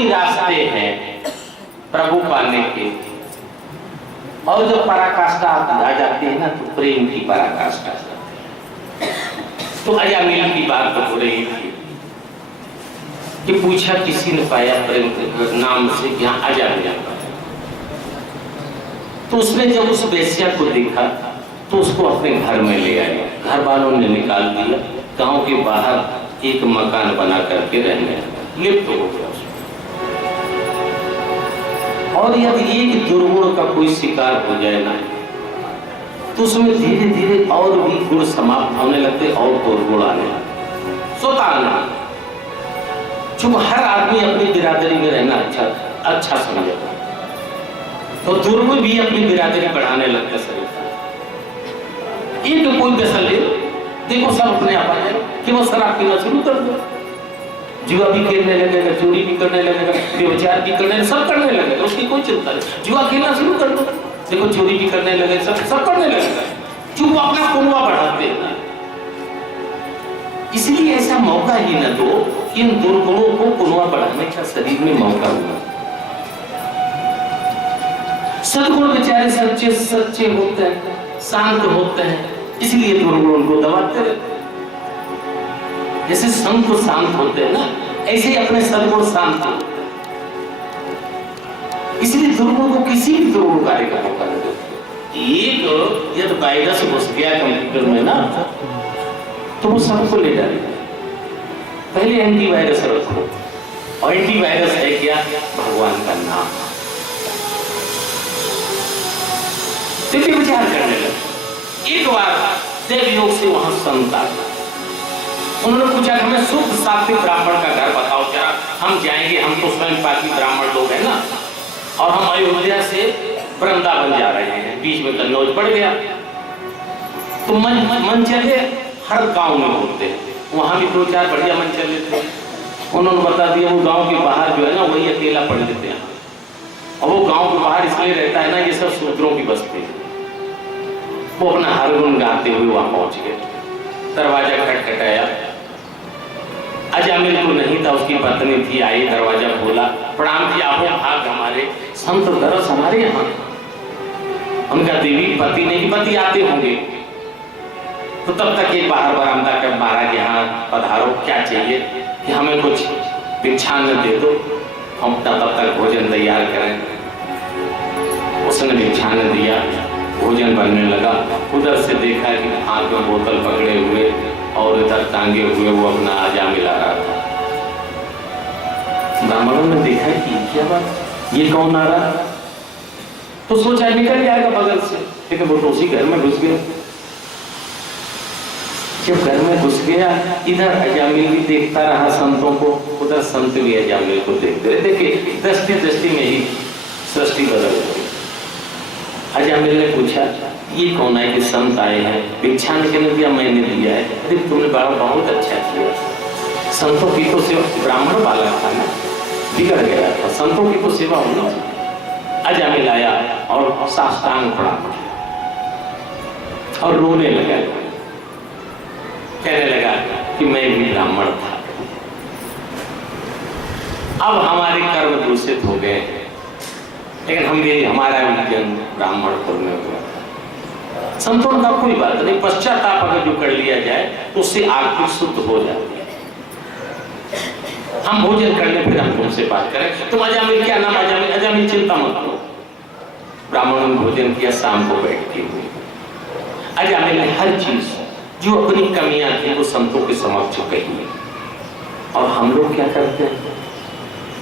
ही रास्ते हैं प्रभु पाने के, और जब पराकाष्ठा आ जाती है ना तो प्रेम की पराकाष्ठा जाती है। तो अजामिल की बात हो रही थी कि पूछा किसी ने पाया प्रेम नाम से यहाँ अजामिल, तो उसने जब उस वेश्या को देखा तो उसको अपने घर में ले आया, घर वालों ने निकाल दिया, गांव के बाहर एक मकान बना करके रहने लगा, लिप्त हो गया उसमें। और यदि एक दुर्गुण का कोई शिकार हो जाए ना तो उसमें धीरे धीरे और भी गुण समाप्त होने लगते और दुर्गुण आने लगते, स्वतः आना। चूंकि हर आदमी अपनी बिरादरी में रहना अच्छा समझता, तो दुर्गुण भी अपनी बिरादरी बढ़ाने लगता शरीर। एक कोई दशा ले देखो, सब अपने आप आ जाए कि वो शराब पीना शुरू कर दो, जुआ भी खेलने लगेगा, चोरी भी करने लगेगा, व्यभिचार भी करने, सब करने लगेगा, उसकी कोई चिंता नहीं। जुआ खेलना शुरू कर दो, देखो चोरी भी करने लगे, सब करने लगेगा, क्यों अपना कुनवा बढ़ाते हैं। इसलिए ऐसा मौका ही न दो कि इन दुर्गुणों को कुनवा बढ़ाने का शरीर में मौका हुआ। सद्गुण बेचारे सच्चे सच्चे होते हैं, शांत होते हैं, इसलिए दुर्गुण को दबाते रहते। जैसे संत शांत होते हैं ना, ऐसे ही अपने सद्गुण शांत हो, इसलिए दुर्गुण को किसी भी दुर्गुण कार्य का मौका नहीं देते। एक यदि वायरस घुस गया कंप्यूटर में ना तो वो सबको ले डालेगा। पहले एंटीवायरस रखो, और एंटीवायरस है क्या? भगवान का नाम। देखिए विचार करने लगे। एक बार देवयोग से वहां संत आ गए, उन्होंने पूछा कि हमें शुद्ध सात्विक ब्राह्मण का घर बताओ जरा, हम जाएंगे, हम तो स्वयं पाकी ब्राह्मण लोग हैं ना, और हम अयोध्या से वृंदावन जा रहे हैं, बीच में कन्नौज पड़ गया। तो मन चले, हर गांव में होते हैं, वहां भी दो चार बढ़िया मन चल लेते हैं। उन्होंने बता दिया वो गांव के बाहर जो है ना वही अकेला पड़ लेते हैं, और वो गांव के बाहर इसलिए रहता है ना, ये सब शूद्रों की बस्ती है। वो अपना हरगुन गाते हुए वहां पहुंच गए, दरवाजा खटखटाया, अजामिल को नहीं था, उसकी पत्नी थी, आई, दरवाजा खोला, प्रणाम किया, आपो भाग हमारे संत दरस हमारे यहाँ। उनका देवी पति नहीं, पति आते होंगे, तो तब तक ये बाहर बरामदा कर महाराज यहाँ पधारो, क्या चाहिए कि हमें कुछ भिक्षान्न दे दो, हम तब तक भोजन तैयार करें। उसने भिक्षान्न दिया, भोजन बनने लगा। उधर से देखा कि हाथ में बोतल पकड़े हुए और इधर टांगे हुए वो अपना अजामिल आ रहा था। ब्राह्मणों ने देखा कि क्या बात, ये कौन आ रहा, तो सोचा निकल जाएगा बगल से, लेकिन वो तो उसी घर में घुस गया। जब घर में घुस गया, इधर अजामिल भी देखता रहा संतों को, उधर संत भी अजामिल को देखते रहे। देखिए दृष्टि दृष्टि में ही सृष्टि बदल गई। अजामिल ने पूछा ये कौन है कि संत आए हैं, भिक्षान्न के दिया, मैंने दिया है। अरे तुमने बड़ा बहुत अच्छा किया, संतों की तो सेवा, ब्राह्मण वाला था ना, बिगड़ गया था, संतों की तो सेवा होनी चाहिए। अजामिल आया और साष्टांग प्रणाम किया और रोने लगा, कहने लगा कि मैं भी ब्राह्मण था, अब हमारे कर्म दूषित हो गए, लेकिन हम भी, हमारा भी जन्म ब्राह्मण कुल में हुआ। संतों का कोई बात नहीं, पश्चाताप अगर जो कर लिया जाए तो उससे आत्मा शुद्ध हो जाती है। हम भोजन करने फिर हम तुमसे बात करें। तुम अजामिल, क्या नाम अजामिल? अजामिल चिंता मत करो। ब्राह्मणों ने भोजन किया, शाम को बैठती हुई अजामिल ने हर चीज जो अपनी कमियां थी वो संतों के समक्ष कही। और हम लोग क्या करते हैं,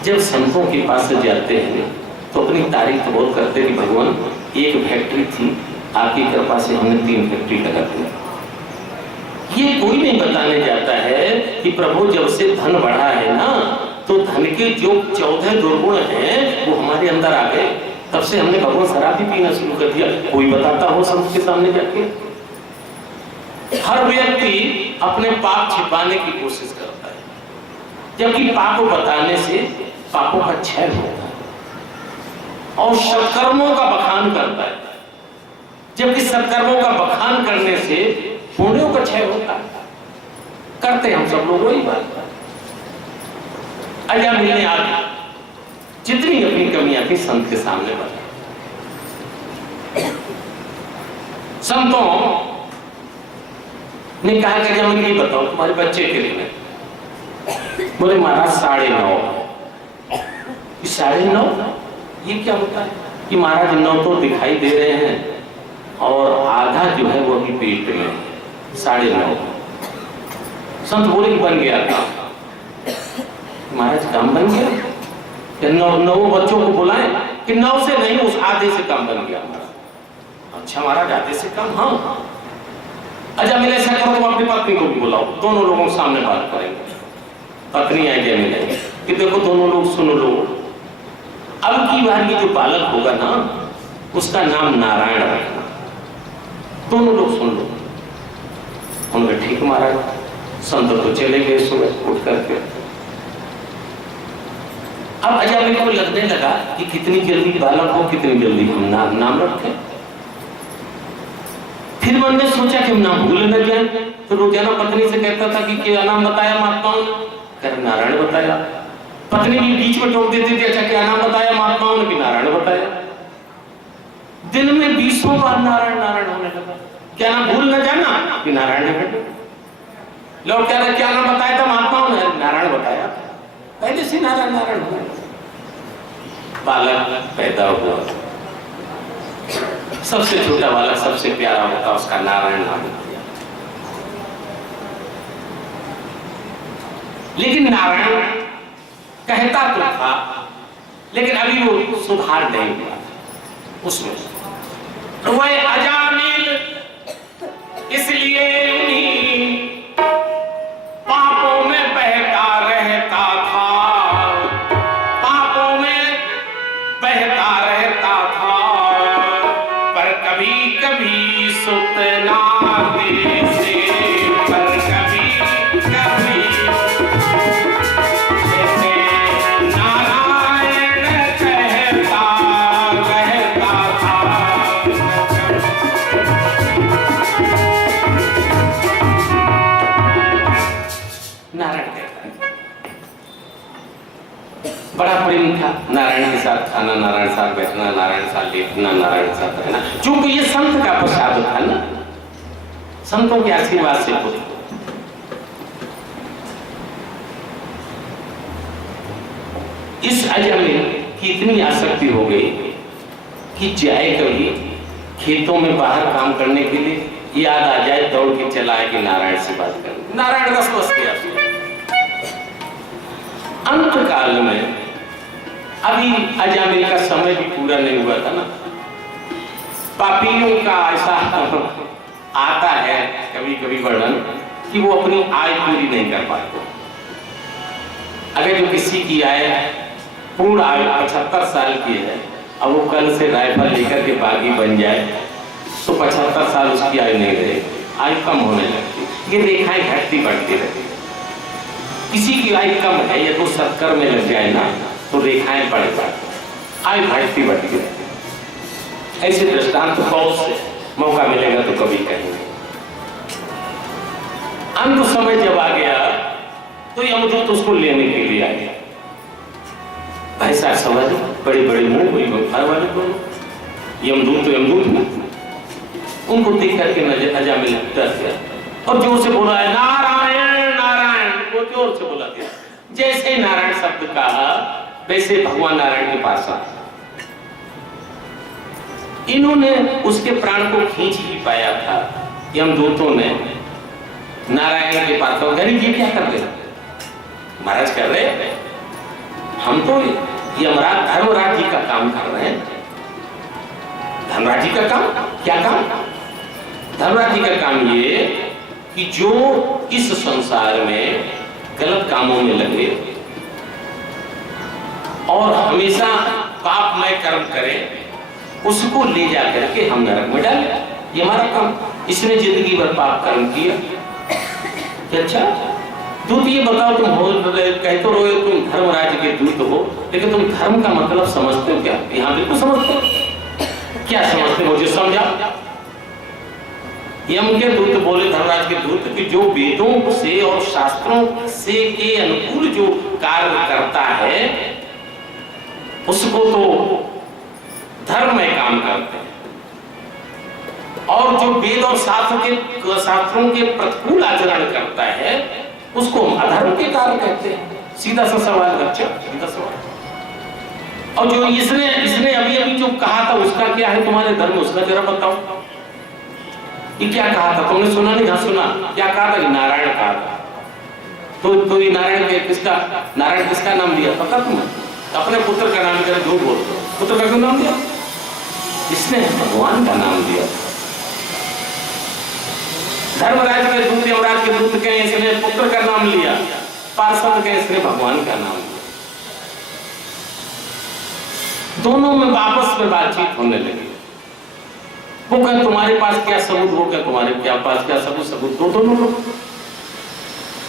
जब संतों के पास जाते हैं तो अपनी तारीफ तो बहुत करते हैं कि भगवान एक फैक्ट्री थी, आपकी कृपा से हमने 3 फैक्ट्री लगा दिया। ये कोई नहीं बताने जाता है कि प्रभु जब से धन बढ़ा है ना, तो धन के जो 14 दुर्गुण हैं वो हमारे अंदर आ गए, तब से हमने भगवान शराब भी पीना शुरू कर दिया। कोई बताता हो संत के सामने जाके? हर व्यक्ति अपने पाप छिपाने की कोशिश करता है, जबकि पाप बताने से पापों का क्षय होता है और सत्कर्मों का बखान करता है, जबकि सत्कर्मों का बखान करने से पुण्यों का क्षय होता है। करते हम सब लोग वही बात। अजामिल ने आज करके संत के सामने बताया। संतों ने कहा कि हमें नहीं बताओ तुम्हारे बच्चे के लिए। बोले महाराज 9:30। 9:30 ये क्या होता है? कि महाराज 9 तो दिखाई दे रहे हैं और आधा जो है वो अभी पेट में। 9:30। संत बोले कि बन गया काम। महाराज काम बन गया? 9 बच्चों को बुलाएं कि 9 से नहीं, उस आधे से काम बन गया महाराज। अच्छा महाराज आधे से काम? हाँ। अच्छा मिले ऐसा करो तुम अपनी पत्नी को भी बुलाओ, दोनों लोगों सामने बात करेंगे। पत्नी आएगी मिलेंगे कि देखो दोनों लोग सुन लो, अब की बार ये जो बालक होगा ना उसका नाम नारायण रखना, दोनों लोग सुन लो। उन्होंने ठीक महाराज। संत तो चले गए सुबह उठ करके। अब अजामिल को लगने लगा कि कितनी जल्दी बालक हो, कितनी जल्दी हम नाम रखें। फिर मन में सोचा कि हम नाम भूल न जाए, तो रोजाना पत्नी से कहता था कि क्या नाम बताया महात्माओं ने? कह नारायण बताया। पत्नी भी बीच में टोक देती थी, अच्छा क्या नाम बताया महात्माओं ने? कि नारायण बताया। दिन में 20 बार नारायण नारायण होने लगा। क्या नाम भूल न जाना? कि नारायण है। लोग कह रहे क्या नाम बताया था महात्माओं ने? नारायण बताया। पहले से नारायण नारायण हुआ। बालक पैदा हुआ, सबसे छोटा बालक सबसे प्यारा होता, उसका नारायण नाम दिया। लेकिन नारायण कहता तो था, लेकिन अभी वो सुधार नहीं हुआ उसमें। तो वह अजामिल इसलिए उन्हीं पापों में बहता रहता था, पापों में बहता रहता था, पर कभी कभी सुतना देसे, पर कभी कभी जैसे नारायण कहता रहता था। नारायण कहता है, बड़ा प्रेम था नारायण के साथ, खाना नारायण साथ बैठना, नारायण साथ लेटना, नारायण साथ रहना। चूंकि ये संत का प्रसाद था ना, संतों के आशीर्वाद से होता। इस अजामिल की इतनी आसक्ति हो गई कि जाए कभी खेतों में बाहर काम करने के लिए, याद आ जाए दौड़ के चला है कि नारायण से बात करें। नारायण रस बस गया। अंत काल में अभी अजामिल का समय भी पूरा नहीं हुआ था ना, पापियों का ऐसा आता है कभी कभी वर्णन कि वो अपनी आय पूरी नहीं कर पाते। अगर जो किसी की आय पूर्ण आयु 75 साल की है, अब वो कल से राइफल लेकर के बागी बन जाए तो 75 साल उसकी आयु नहीं रहेगी, आयु कम होने लगती। ये रेखाएं घटती बढ़ती रहती। किसी की आयु कम है या तो सत्कर में लग जाए ना तो रेखाएं बढ़ जाती, आयु घटती बढ़ती रहती। ऐसे दृष्टांत तो बहुत से, मौका मिलेगा तो कभी कहेंगे। अंत समय जब आ गया तो यमदूत उसको लेने के लिए आया। ऐसा समझ बड़े बड़े मुंह कोई घर वाले को, यमदूत तो यमदूत नहीं। उनको देख करके नजर अजामिल डर गया और जोर से बोला है नारायण नारायण, वो जोर से बोला गया। जैसे नारायण शब्द कहा वैसे भगवान नारायण के पास आ, इन्होंने उसके प्राण को खींच ही पाया था। यमदूतों ने नारायण के पास तो गरीब जी क्या कर रहे महाराज? कर रहे हम तो यमराज धर्मराज जी का काम कर रहे हैं। धर्मराज जी का काम क्या काम? धर्मराज जी का काम ये कि जो इस संसार में गलत कामों में लगे और हमेशा पापमय कर्म करे, उसको ले जाकर के हम नरक में डालें। ये हमारा काम। इसने जिंदगी भर पाप कर्म किया। अच्छा दूत ये बताओ, तुम हो कह तो रहे तुम धर्मराज के दूत हो, लेकिन तुम धर्म का मतलब समझते हो क्या? यहाँ बिल्कुल समझते हो। क्या समझते हो मुझे समझा। यम के दूत बोले धर्मराज के दूत कि जो वेदों से और शास्त्रों से के अनुकूल जो कार्य करता है, उसको तो धर्म में काम करते हैं, और जो वेद और शास्त्रों के प्रतिकूल आचरण करता है उसको अधर्म के कारण कहते हैं। सीधा सा सवाल बच्चा, सीधा सवाल। और जो इसने अभी अभी जो कहा था उसका क्या है तुम्हारे धर्म, उसका जरा बताओ। ये क्या कहा था तुमने, सुना नहीं? हाँ सुना। क्या कहा था? नारायण कहा था। तो ये नारायण किसका नाम दिया पता तुम्हें? अपने पुत्र का नाम दिया। झूठ बोल, पुत्र का क्यों नाम दिया? इसने भगवान का नाम दिया। धर्मराज के दूत, यमराज के दूत के इसने पुत्र का नाम लिया, पार्षद के इसने भगवान का नाम लिया। दोनों में आपस में बातचीत होने लगी। वो कहे तुम्हारे पास क्या सबूत, वो कहे तुम्हारे पास क्या सबूत। दोनों लोग।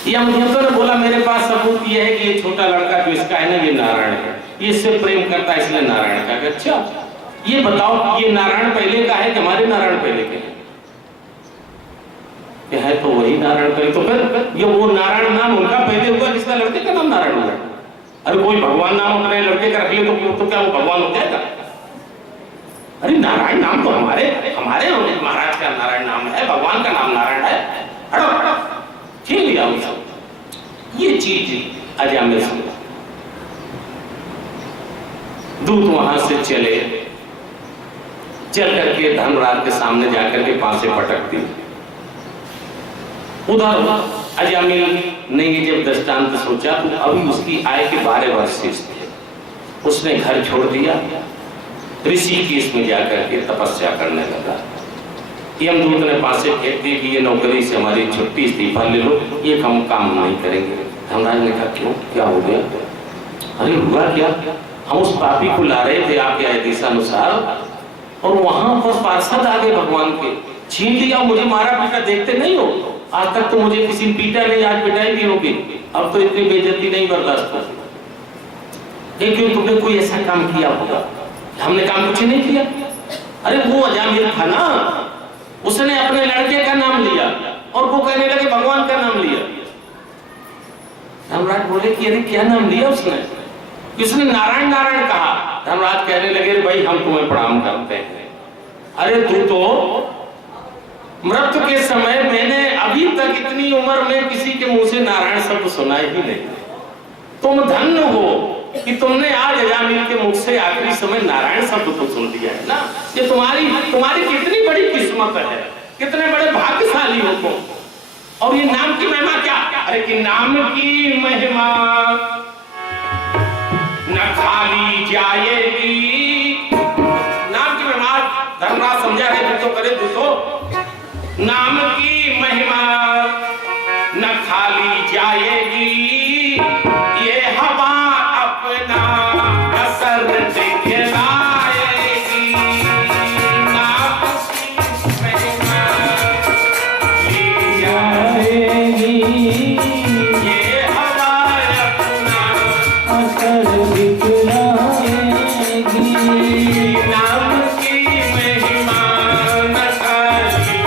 यमदूतों ने बोला मेरे पास सबूत ये है कि ये छोटा लड़का जो इसका है ना, ये नारायण है, ये इससे प्रेम करता है इसलिए नारायण का। अच्छा ये बताओ ये नारायण पहले का है कि हमारे नारायण पहले के हैं? है तो वही नारायण पहले। तो फिर ये वो नारायण नाम उनका पहले हुआ जिसका लड़के का नाम नारायण हुआ। अरे कोई भगवान नाम अपने लड़के का रख ले तो क्या वो भगवान हो जाएगा? अरे नारायण नाम तो हमारे महाराज का नारायण नाम है, भगवान का नाम नारायण है। हटो छीन लिया उनसे ये चीज। अजामिल से दूत वहां से चल करके धर्मराज के सामने जाकर के पांव से पटक दी। उधर अजामिल ने ये जब दृष्टांत सोचा तो अभी उसकी आय के 12 वर्ष थे। उसने घर छोड़ दिया, ऋषिकेश में जाकर के तपस्या करने लगा। यमदूत ने पासे फेंक दी कि ये नौकरी से हमारी छुट्टी, इस्तीफा ले लो, ये हम काम नहीं करेंगे। धर्मराज ने कहा क्यों, क्या हो गया? अरे हुआ क्या, हम उस पापी को ला रहे थे आपके आदेशानुसार और वहां पर पार्षद आ गए भगवान के, छीन लिया, मुझे मारा पीटा। देखते नहीं हो आज तक तो मुझे किसी ने पीटा नहीं, आज पिटाई भी होगी। अब तो इतनी बेइज्जती नहीं बर्दाश्त होती। क्यों तुमने कोई ऐसा काम किया होगा? हमने काम कुछ नहीं किया। अरे वो अजामिल था ना, उसने अपने लड़के का नाम लिया और वो कहने लगे भगवान का नाम लिया। धर्मराज बोले कि अरे क्या नाम लिया उसने नारायण नारायण कहा। धर्मराज कहने लगे भाई हम तुम्हें प्रणाम करते हैं। अरे तू तो मृत्यु के समय, मैंने अभी तक इतनी उम्र में किसी के मुंह से नारायण शब्द सुना ही नहीं। तुम धन्य हो कि तुमने आज अजामिल के मुख से आखिरी समय नारायण शब्द तो सुन लिया है ना। ये तुम्हारी कितनी बड़ी किस्मत है, कितने बड़े भाग्यशाली हो तुम। और ये नाम की महिमा क्या? अरे कि नाम की महिमा न खाली जाएगी। नाम की महिमा धर्मराज समझा है तो करे दूसरो। नाम की महिमा न खाली जाएगी, ये हवा अपना असर दिखलाएगी। नाम की महिमा ली जाएगी, ये हवा अपना असर दिखलाएगी। नाम की महिमा न खाली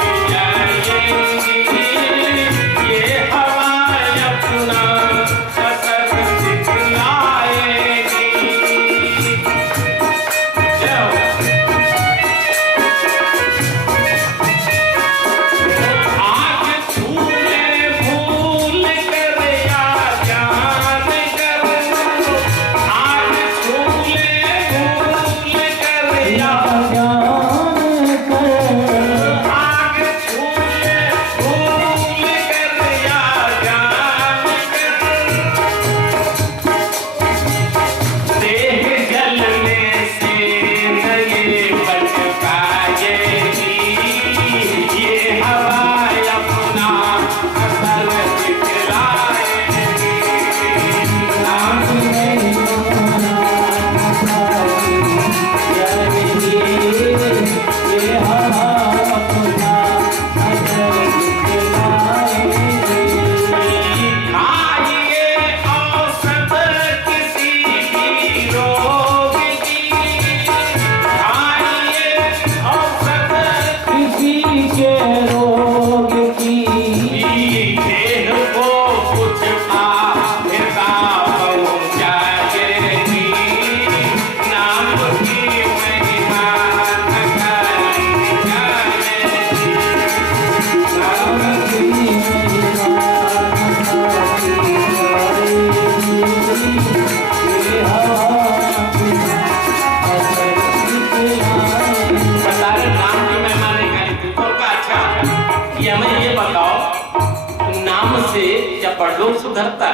परलोक सुधरता।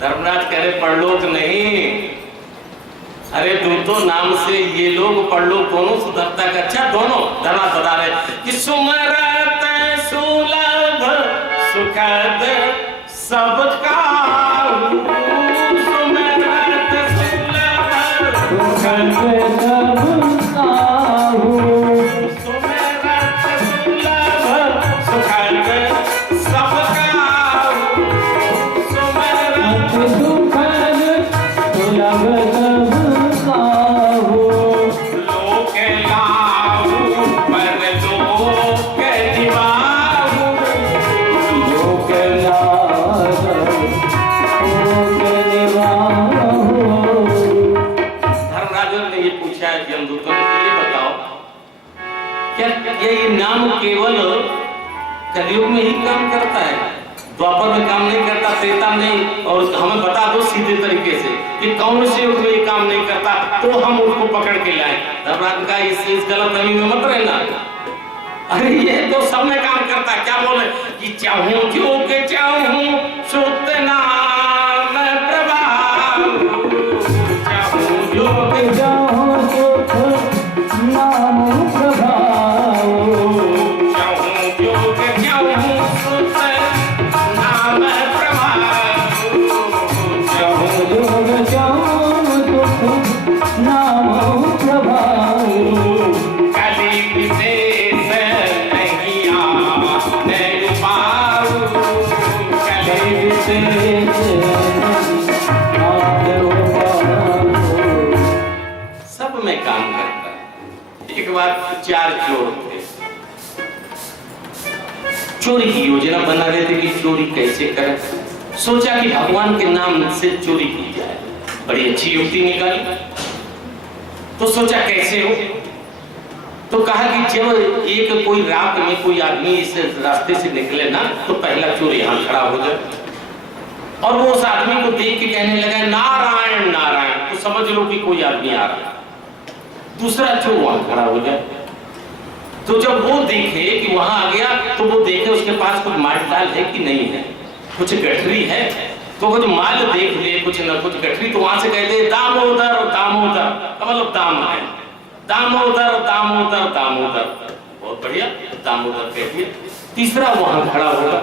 धर्मराज कह रहे परलोक नहीं, अरे दूतो नाम से ये लोग परलोक दोनों सुधरता का। अच्छा दोनों धर्मराज बता रहे कि सुमरत सुलभ सुखद सबका, सुमरत सुलभ ये नाम केवल कलयुग में ही काम करता है, द्वापर में काम नहीं करता, त्रेता में नहीं। और हमें बता दो सीधे तरीके से कि कौन से युग में ये काम नहीं करता, तो हम उसको पकड़ के लाए। धर्मराज का इस गलतफहमी में मत रहना। अरे ये तो सब में काम करता है। क्या बोले कि चाहूं जो के चाहूं सुत नाम प्रभाव, चाहूं जो के चाहूं सुत नाम प्रभाव, चाहूं जो के चाहूं सुत नाम प्रभाव, चाहूं जो के चाहूं सुत नाम प्रभाव। कली विशेष नहीं आपने पाऊ, कली विशेष सब में काम करता है। एक बार 4 चोर थे, चोरी की योजना बना रहे थे कि चोरी कैसे करें। सोचा कि भगवान के नाम से चोरी की जाए। बड़ी अच्छी युक्ति निकाली। तो सोचा कैसे हो, तो कहा कि जब एक कोई रात में कोई आदमी इस रास्ते से निकले ना, तो पहला चोर यहाँ खड़ा हो जाए। और वो उस आदमी को देख के कहने लगा नारायण नारायण, तो समझ लो कि कोई आदमी आ रहा है। दूसरा चोर वहां खड़ा हो जाए। तो जब वो देखे कि वहां आ गया, तो वो देखे उसके पास कुछ माल डाल है कि नहीं है, कुछ गठरी है, तो कुछ माल देख ले, कुछ न कुछ गठरी। तो वहां से कहते दामोदर दामोदर, मतलब दाम है, दामोदर दामोदर दामोदर। बहुत बढ़िया, दामोदर कह दिया। तीसरा वहां खड़ा होगा।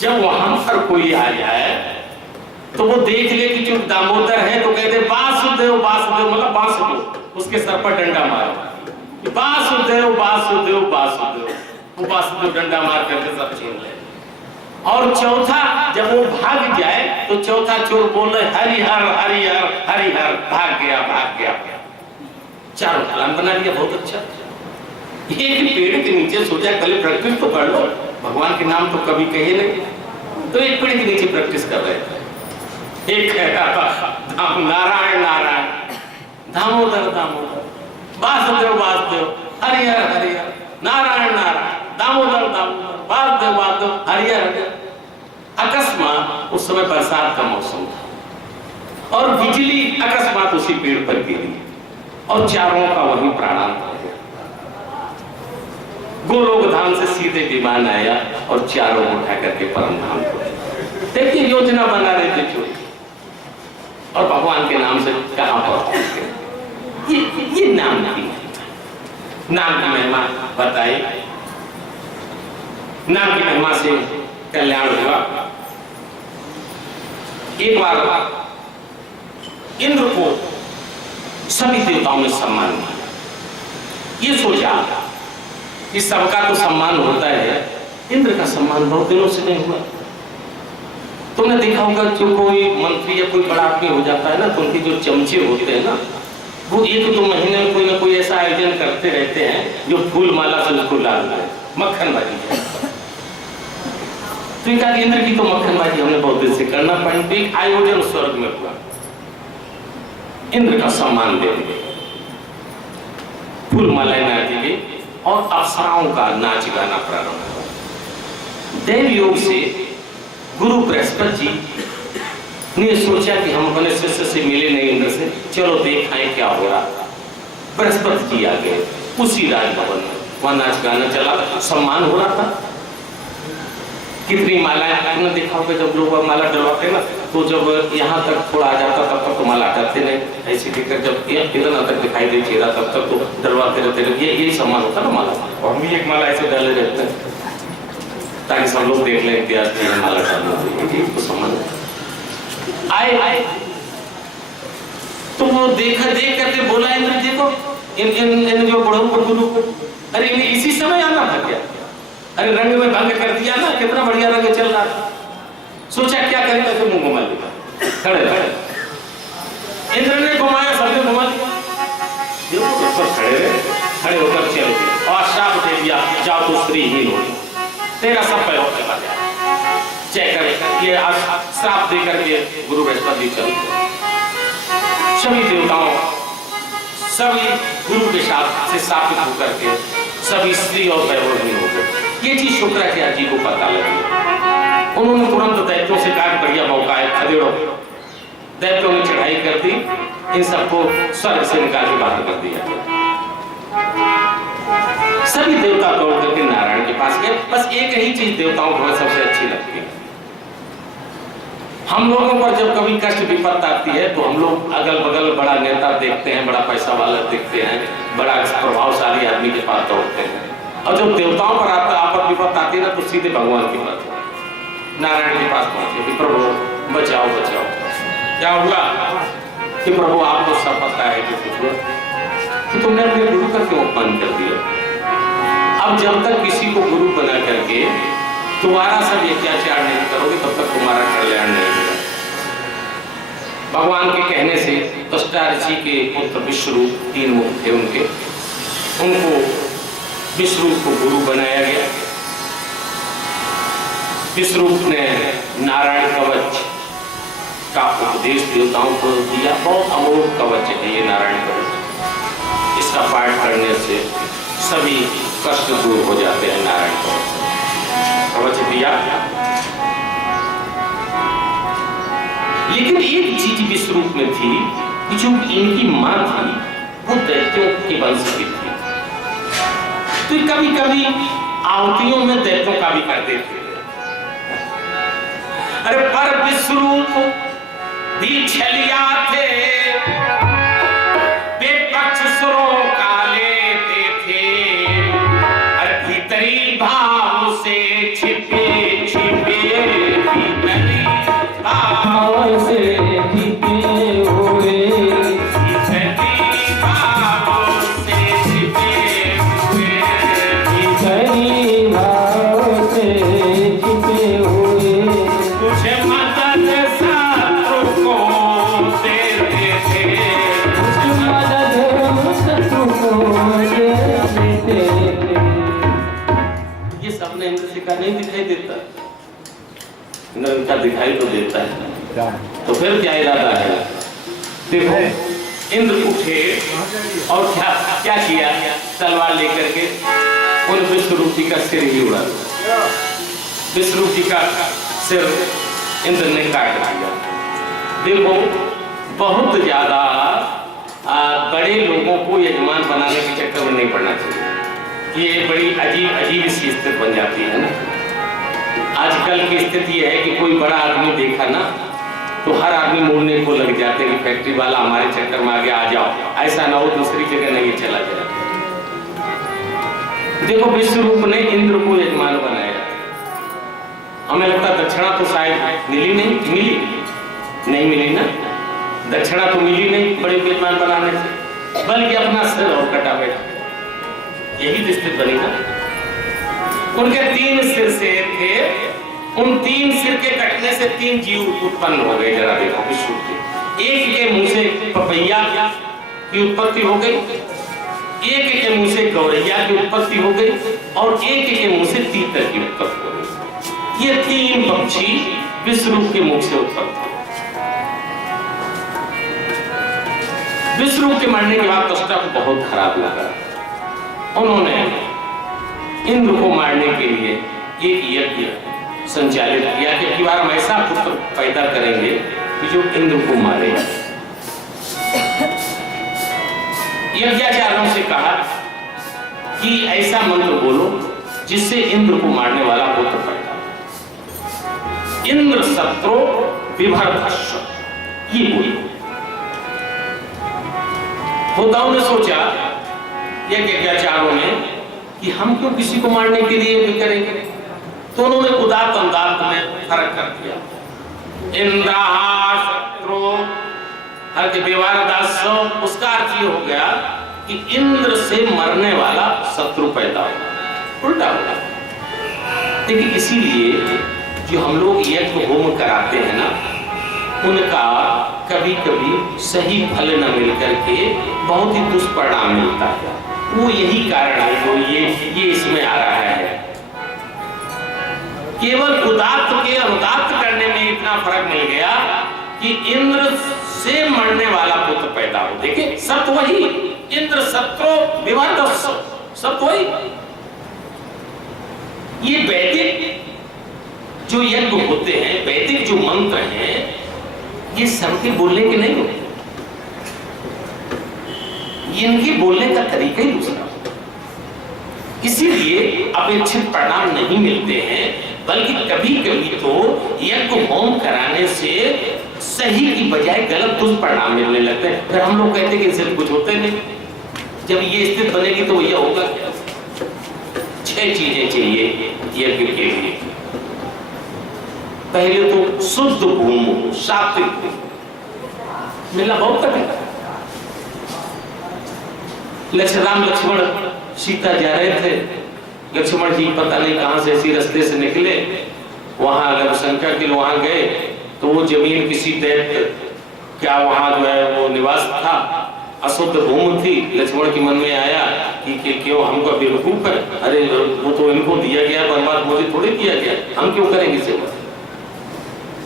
जब वहां पर कोई आ जाए तो वो देख ले कि जो दामोदर है, तो कहते वासुदेव वासुदेव, मतलब बांसुदेव। उसके सर पर डंडा मारो, वासुदेव वासुदेव वासुदेव। वो वासुदेव डंडा मार करके सब छीन ले। और चौथा जब वो भाग जाए, तो चौथा चोर बोले हरिहर हरिहर हरिहर, भाग गया भाग गया। चारों प्लान बना दिया, बहुत अच्छा। एक पेड़ के नीचे सोचा कल प्रैक्टिस तो कर लो, भगवान के नाम तो कभी कहे नहीं। तो एक पेड़ के नीचे प्रैक्टिस कर रहे थे। एक कहता था नारायण नारायण, दामोदर दामोदर, वासुदेव वासुदेव, हरिहर हरिहर, नारायण नारायण, दामोदर दामोदर, वासुदेव वासुदेव, हरिहर हरिहर। अकस्मात उस समय बरसात का मौसम था और बिजली अकस्मात उसी पेड़ पर गिरी और चारों का वहीं प्राणांत हो गया। गोलोक धाम से सीधे विमान आया और चारों को उठा करके परम धाम को। देखिए योजना बना रहे थे चोरी, और भगवान के नाम से कहां पर ये नाम की महिमा बताई। नाम की महिमा से कल्याण हुआ। एक बार इंद्र को सभी देवताओं ने सम्मान दिया। ये सोचा कि सबका तो सम्मान होता है, इंद्र का सम्मान बहुत दिनों से नहीं हुआ। तुमने देखा होगा जो कोई मंत्री या कोई बड़ा आदमी हो जाता है ना, तो उनके जो चमचे होते हैं ना, वो 1-2 महीने में कोई ना कोई ऐसा आयोजन करते रहते हैं जो फूल माला से उसको लाल है, मक्खनबाजी है। तो एक इंद्र की तो मक्खनबाजी हमने बहुत दिन से करना पड़ी। तो एक आयोजन स्वर्ग में हुआ, इंद्र का सम्मान दे दिए, फूल मालाएं ना दी गई और अप्सराओं का नाच गाना प्रारंभ हुआ। देव योग से गुरु बृहस्पति जी ने सोचा कि हम अपने शिष्य से मिले नहीं इंद्र से, चलो देखाएं क्या हो रहा। बृहस्पति जी आ गए उसी राजभवन में, वहां नाच गाना चला, सम्मान हो रहा था। कितनी मालाएं आपने देखा होगा, जब लोग माला डलवाते ना तो जब यहाँ तक थोड़ा आ जाता तब तक तो माला हटाते नहीं, ऐसे लेकर जब इतना तक दिखाई दे चेहरा तब तक तो डलवाते रहते। यही सम्मान होता ना माला। और भी एक माला ऐसे डाले रहते हैं ताकि सब लोग देख लें कि आज माला डालना तो सम्मान आए। तो वो देखा देख करके बोला इंद्र देखो इन जो बड़ों को गुरु को, अरे इन्हें इसी समय आना था क्या? अरे रंग में भंग कर दिया ना, कितना बढ़िया रंग चल रहा था। सोचा क्या करें, तो मुंह घुमा दिया, खड़े खड़े। इंद्र ने घुमाया, सबने घुमा दिया, खड़े रहे, खड़े होकर चल गए और श्राप दे दिया, जाओ तो स्त्रीहीन हो, तेरा सब पैरों पे लग जाए। चेक कर ये आज श्राप दे करके गुरु बृहस्पति चल गए। सभी देवताओं सभी गुरु के साथ से स्थापित होकर के सभी स्त्री और पैरोहीन हो गए। ये चीज शुक्राचार्य जी को पता लगी। उन्होंने तुरंत दैत्यों से कहा बढ़िया मौका है, खदेड़ो। दैत्यों ने चढ़ाई कर दी, इन सबको स्वर्ग से निकाल के बाहर कर दिया। सभी देवता दौड़ करके नारायण के पास गए। बस एक ही चीज देवताओं को सबसे अच्छी लगती है, हम लोगों पर जब कभी कष्ट विपत्ति आती है तो हम लोग अगल बगल बड़ा नेता देखते हैं, बड़ा पैसा वाला देखते हैं, बड़ा प्रभावशाली आदमी के पास दौड़ते हैं। और जब देवताओं पर आपत विपत्ति आती है ना तो सीधे भगवान के पास, नारायण के पास पहुंचे कि प्रभु बचाओ बचाओ। क्या हुआ कि प्रभु आपको सब पता है कि कुछ हुआ तो तुमने अपने गुरु का क्यों अपमान कर दिया? अब जब तक किसी को गुरु बना करके दोबारा सब अत्याचार नहीं करोगे तब तक तुम्हारा कल्याण नहीं होगा। भगवान के कहने से त्वष्टा ऋषि के पुत्र विश्वरूप, 3 मुख थे उनके, उनको विश्वरूप को गुरु बनाया गया। विश्वरूप ने नारायण कवच का उपदेश देवताओं को दिया। बहुत अमोघ कवच है ये नारायण कवच। इसका पाठ करने से सभी कष्ट दूर हो जाते हैं। नारायण कवच दिया। लेकिन एक चीज विश्वरूप में थी कि जो इनकी मां थी वो दैत्यों के वंश की थी, तो कभी कभी आहुतियों में दैत्यों का भी कर देते। अरे पर विश्वरूप भी छलिया थे, बेपक्ष सुरों का लेते थे। अरे भीतरी भाव से छिपे छिपे, भीतरी भाव से छिपे हुए, भीतरी भाव से छिपे हुए, भीतरी भाव से छिपे हुए। तुझे मदद शत्रु को देते थे, तुझे मदद शत्रु को देते थे। ये सबने इंद्र से कहा नहीं दिखाई देता, इंद्र का दिखाई तो देता है, तो फिर क्या इरादा है? देखो इंद्र उठे और क्या क्या किया, तलवार लेकर के उन विश्वरूप जी का सिर ही उड़ा दिया। विश्वरूप जी का सिर इंद्र ने काट दिया। देखो बहुत ज्यादा बड़े लोगों को यजमान बनाने के चक्कर में नहीं पड़ना चाहिए। ये बड़ी अजीब अजीब सी स्थिति बन जाती है ना। आजकल की स्थिति यह है कि कोई बड़ा आदमी देखा ना तो हर आदमी मोड़ने को लग जाते हैं कि फैक्ट्री वाला हमारे चक्कर में आगे आ जाओ, ऐसा ना हो दूसरी जगह नहीं चला जाए। देखो विश्वरूप ने इंद्र को यजमान बनाया। हमें लगता दक्षिणा तो शायद मिली नहीं मिली ना, दक्षिणा तो मिली नहीं बड़े यजमान बनाने से, बल्कि अपना सिर और कटा बैठा। यही स्थिति बनी ना। उनके 3 सिर से थे, उन 3 सिर के कटने से 3 जीव उत्पन्न हो गए। जरा देखो विश्व के, एक के मुंह से पपैया की उत्पत्ति हो गई, एक के मुंह से गौरैया की उत्पत्ति हो गई और एक के मुंह से तीतर की उत्पत्ति हो गई। ये 3 पक्षी विश्वरूप के मुख से उत्पन्न हुए। विश्वरूप के मरने के बाद त्वष्टा को बहुत खराब लगा। उन्होंने इंद्र को मारने के लिए एक यज्ञ संचालित किया कि अब की बार हम ऐसा पुत्र पैदा करेंगे कि जो इंद्र को मारेगा। यज्ञाचार्यों से कहा कि ऐसा मंत्र बोलो जिससे इंद्र को मारने वाला पुत्र पैदा। इंद्र शत्रु विभर्धस्व, ये बोली। होताओं ने सोचा, यज्ञाचार्यों ने, कि हम क्यों किसी को मारने के लिए भी करेंगे, तो उन्होंने उदात्त अंदाज में फर्क कर दिया। इंद्र शत्रु हर के व्यवहार दास, उसका अर्थ ये हो गया कि इंद्र से मरने वाला शत्रु पैदा होगा, उल्टा होगा। लेकिन इसीलिए जो हम लोग यज्ञ होम कराते हैं ना, उनका कभी कभी सही फल न मिल करके बहुत ही दुष्परिणाम मिलता है। वो यही कारण है जो ये इसमें आ रहा है। केवल उदात्त के अनुदात्त करने में इतना फर्क मिल गया कि इंद्र से मरने वाला पुत्र पैदा हो। देखिए सब वही, इंद्र शत्रु विभर्धस्व, सब वही। ये वैदिक जो यज्ञ होते हैं, वैदिक जो मंत्र हैं, ये सबके बोलने के नहीं होते, इनके बोलने का तरीका ही दूसरा, इसीलिए अपेक्षित परिणाम नहीं मिलते हैं। बल्कि कभी कभी तो यज्ञ होम कराने से सही की बजाय गलत दुष्परिणाम मिलने लगते हैं। फिर हम लोग कहते हैं कि इससे कुछ होता नहीं। जब ये स्थिति बनेगी तो ये होगा क्या? 6 चीजें चाहिए यज्ञ के लिए। पहले तो शुद्ध भूमि, सात्विक भूमि मिलना बहुत कठिन है। राम लक्ष्मण सीता जा रहे थे, लक्ष्मण जी पता नहीं कहां से इसी रास्ते से निकले, वहां अगर शंका के लिए वहां गए तो वो जमीन किसी दैत्य क्या वहां जो है वो निवास था, अशुद्ध भूमि थी। लक्ष्मण के मन में आया कि क्यों हमको बेवकूफ है, अरे वो तो इनको दिया गया, बर्बाद मुझे थोड़े किया गया, हम क्यों करेंगे सेवा।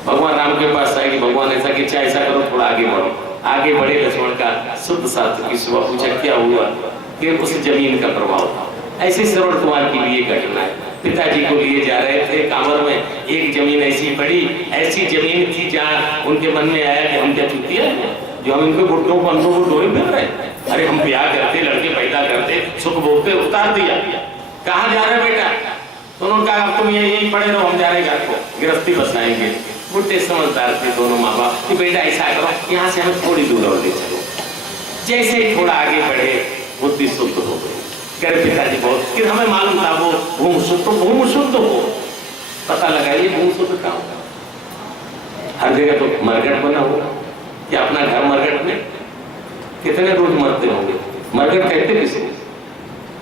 भगवान राम के पास आए कि भगवान ऐसा कि चाहे ऐसा करो, थोड़ा आगे बढ़ो। आगे बढ़े, लक्ष्मण का शुद्ध शास्त्र की सेवा पूछा क्या हुआ, कि उस जमीन का प्रभाव था। ऐसे श्रवण कुमार की भी ये घटना है। पिताजी को लिए जा रहे थे कांवर में, एक जमीन ऐसी पड़ी, ऐसी जमीन थी जहाँ उनके मन में आया कि हम क्या चुतिया जो हम इनके घुटनों को अंधों को डोरे मिल रहे, अरे हम ब्याह करते, लड़के पैदा करते, सुख भोगते, उतार दिया। कहाँ जा रहे बेटा? तो उन्होंने कहा अब तुम यही पड़े रहो, हम जा रहे घर को गृहस्थी बसाएंगे। बुढ़े समझदार थे दोनों माँ बाप कि बेटा ऐसा करो, यहाँ से हमें थोड़ी दूर और ले चलो। जैसे ही थोड़ा आगे बढ़े, बुद्धि शुद्ध हो गई। कह रहे पिताजी बहुत, फिर हमें मालूम था वो भूमि शुद्ध हो, पता लगा ये भूमि शुद्ध कहाँ होगा। हर जगह तो मरघट बना होगा, क्या अपना घर मरघट में कितने रोज मरते होंगे। मरघट कहते किसे?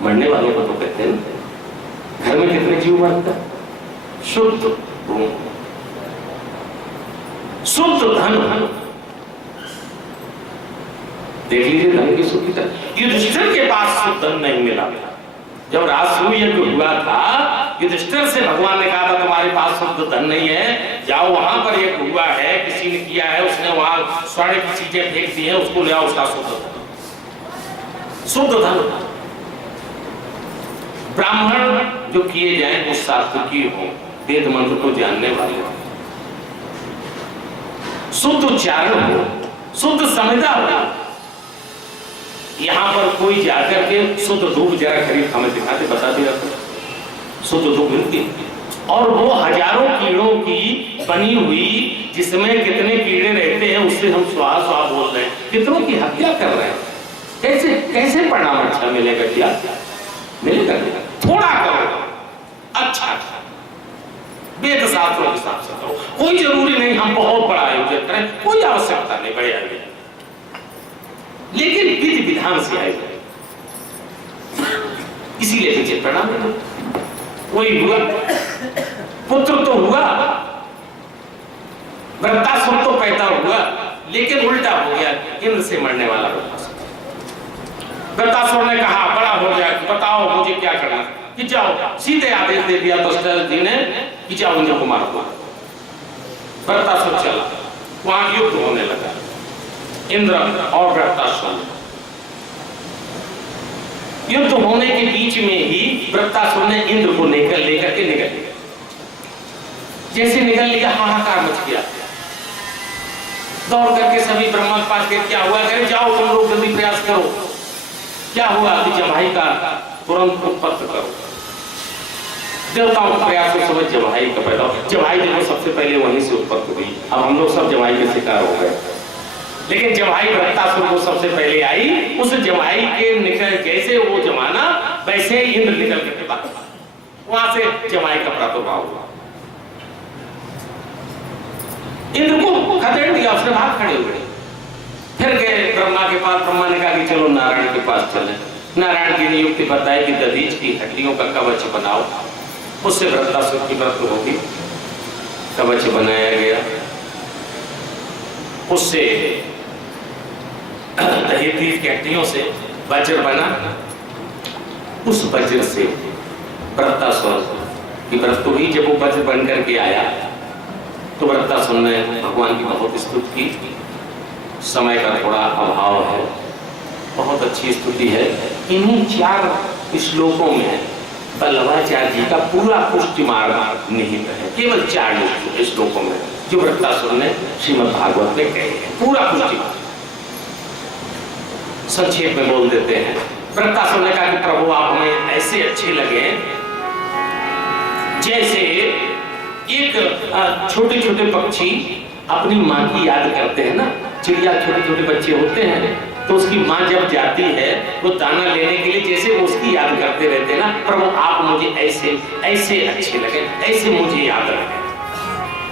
मरने वालों को तो कहते हैं। घर में कितने जीव मरते हैं? शुद्ध भूमि, शुद्ध धन। देख लीजिए धन की शुद्धता। युधिष्ठिर के पास शुद्ध धन नहीं मिला था। जब राजसूय यज्ञ हुआ था, युधिष्ठिर से भगवान ने कहा था तुम्हारे पास शुद्ध धन नहीं है, जाओ वहां पर यज्ञ हुआ है, किसी ने किया है, उसने वहां स्वर्ण की चीजें फेंक दी है, उसको ले आओ, उसका शुद्ध धन। शुद्ध धन ब्राह्मण जो किए जाए वो सात्विकी हो, वेद मंत्र को जानने वाले हो, शुद्ध उच्चारण हो, शुद्ध संहिता हो। यहाँ पर कोई जाकर के शुद्ध धूप जरा खरीद हमें दिखाते, बता दिया शुद्ध धूप मिलती, और वो हजारों कीड़ों की बनी हुई, जिसमें कितने कीड़े रहते हैं, उससे हम स्वाहा स्वाहा बोल रहे हैं, कितनों की हत्या कर रहे हैं। कैसे कैसे परिणाम अच्छा मिलेगा? क्या मिलेगा? थोड़ा करो, अच्छा वेद शास्त्रों के हिसाब से करो। कोई जरूरी नहीं हम बहुत बड़ा आयोजन करें, कोई आवश्यकता नहीं बड़े आयोजन, लेकिन विधि विधान से आयोजन, इसीलिए पीछे प्रणाम करना। वही हुआ, पुत्र तो हुआ, वृत्तासुर तो पैदा हुआ, लेकिन उल्टा हो गया, इंद्र से मरने वाला वृत्तासुर। वृत्तासुर ने कहा बड़ा हो गया, बताओ मुझे क्या करना, कि जाओ, सीधे आदेश दे दिया दशरथ जी ने कि जाओ इंद्र को मारो। वृत्तासुर चला, वहां युद्ध होने लगा, इंद्र और वृत्तासुर। युद्ध होने के बीच में ही वृत्तासुर ने इंद्र को लेकर के निकल लिया। जैसे निकल लिया, हाहाकार मच गया, दौड़ करके सभी ब्रह्मा के पास गए, क्या हुआ? कहे जाओ तुम लोग जल्दी प्रयास करो, क्या हुआ? कि जमाई का तुरंत उत्पत्ति करो। देवताओं के प्रयास से समझ जवाई का पैदा। जवाई देखो सबसे पहले वहीं से उत्पत्ति हुई। अब हम लोग सब जवाई के शिकार हो गए, लेकिन जवाई वृत्तासुर को सबसे पहले आई। उस जवाई के निकल जैसे वो जमाना वैसे इंद्र निकल के बाद वहां से जवाई का प्रादुर्भाव हुआ। इंद्र को खदेड़ दिया, उसने भाग खड़े हुए। फिर गए ब्रह्मा के पास। ब्रह्मा ने कहा कि चलो नारायण के पास चले। नारायण जी ने युक्ति बताई कि दधीच की हड्डियों का कवच बनाओ, उससे वृत्तासुर की मृत्यु होगी। कवच बनाया गया, उससे दधीच की हड्डियों से वज्र बना। उस वज्र से वृत्तासुर की मृत्यु हुई। जब वो वज्र बन करके आया तो वृत्तासुर ने भगवान की बहुत स्तुति की। समय का थोड़ा अभाव है, बहुत अच्छी स्तुति है। इन्हीं 4 श्लोकों में बल्लभाचार्य जी का पूरा पुष्टि मार्ग निहित है। केवल 4 श्लोकों में जो वृत्तासुर ने श्रीमद् भागवत में कहे हैं, पूरा पुष्टि संक्षेप में बोल देते हैं। वृत्तासुर ने कहा कि प्रभु आप हमें ऐसे अच्छे लगे जैसे एक छोटे छोटे पक्षी अपनी माँ की याद करते हैं ना। चिड़िया छोटे छोटे बच्चे होते हैं तो उसकी माँ जब जाती है वो दाना लेने के लिए जैसे वो उसकी याद करते रहते हैं ना। प्रभु आप मुझे ऐसे ऐसे अच्छे लगे, ऐसे मुझे याद रखें।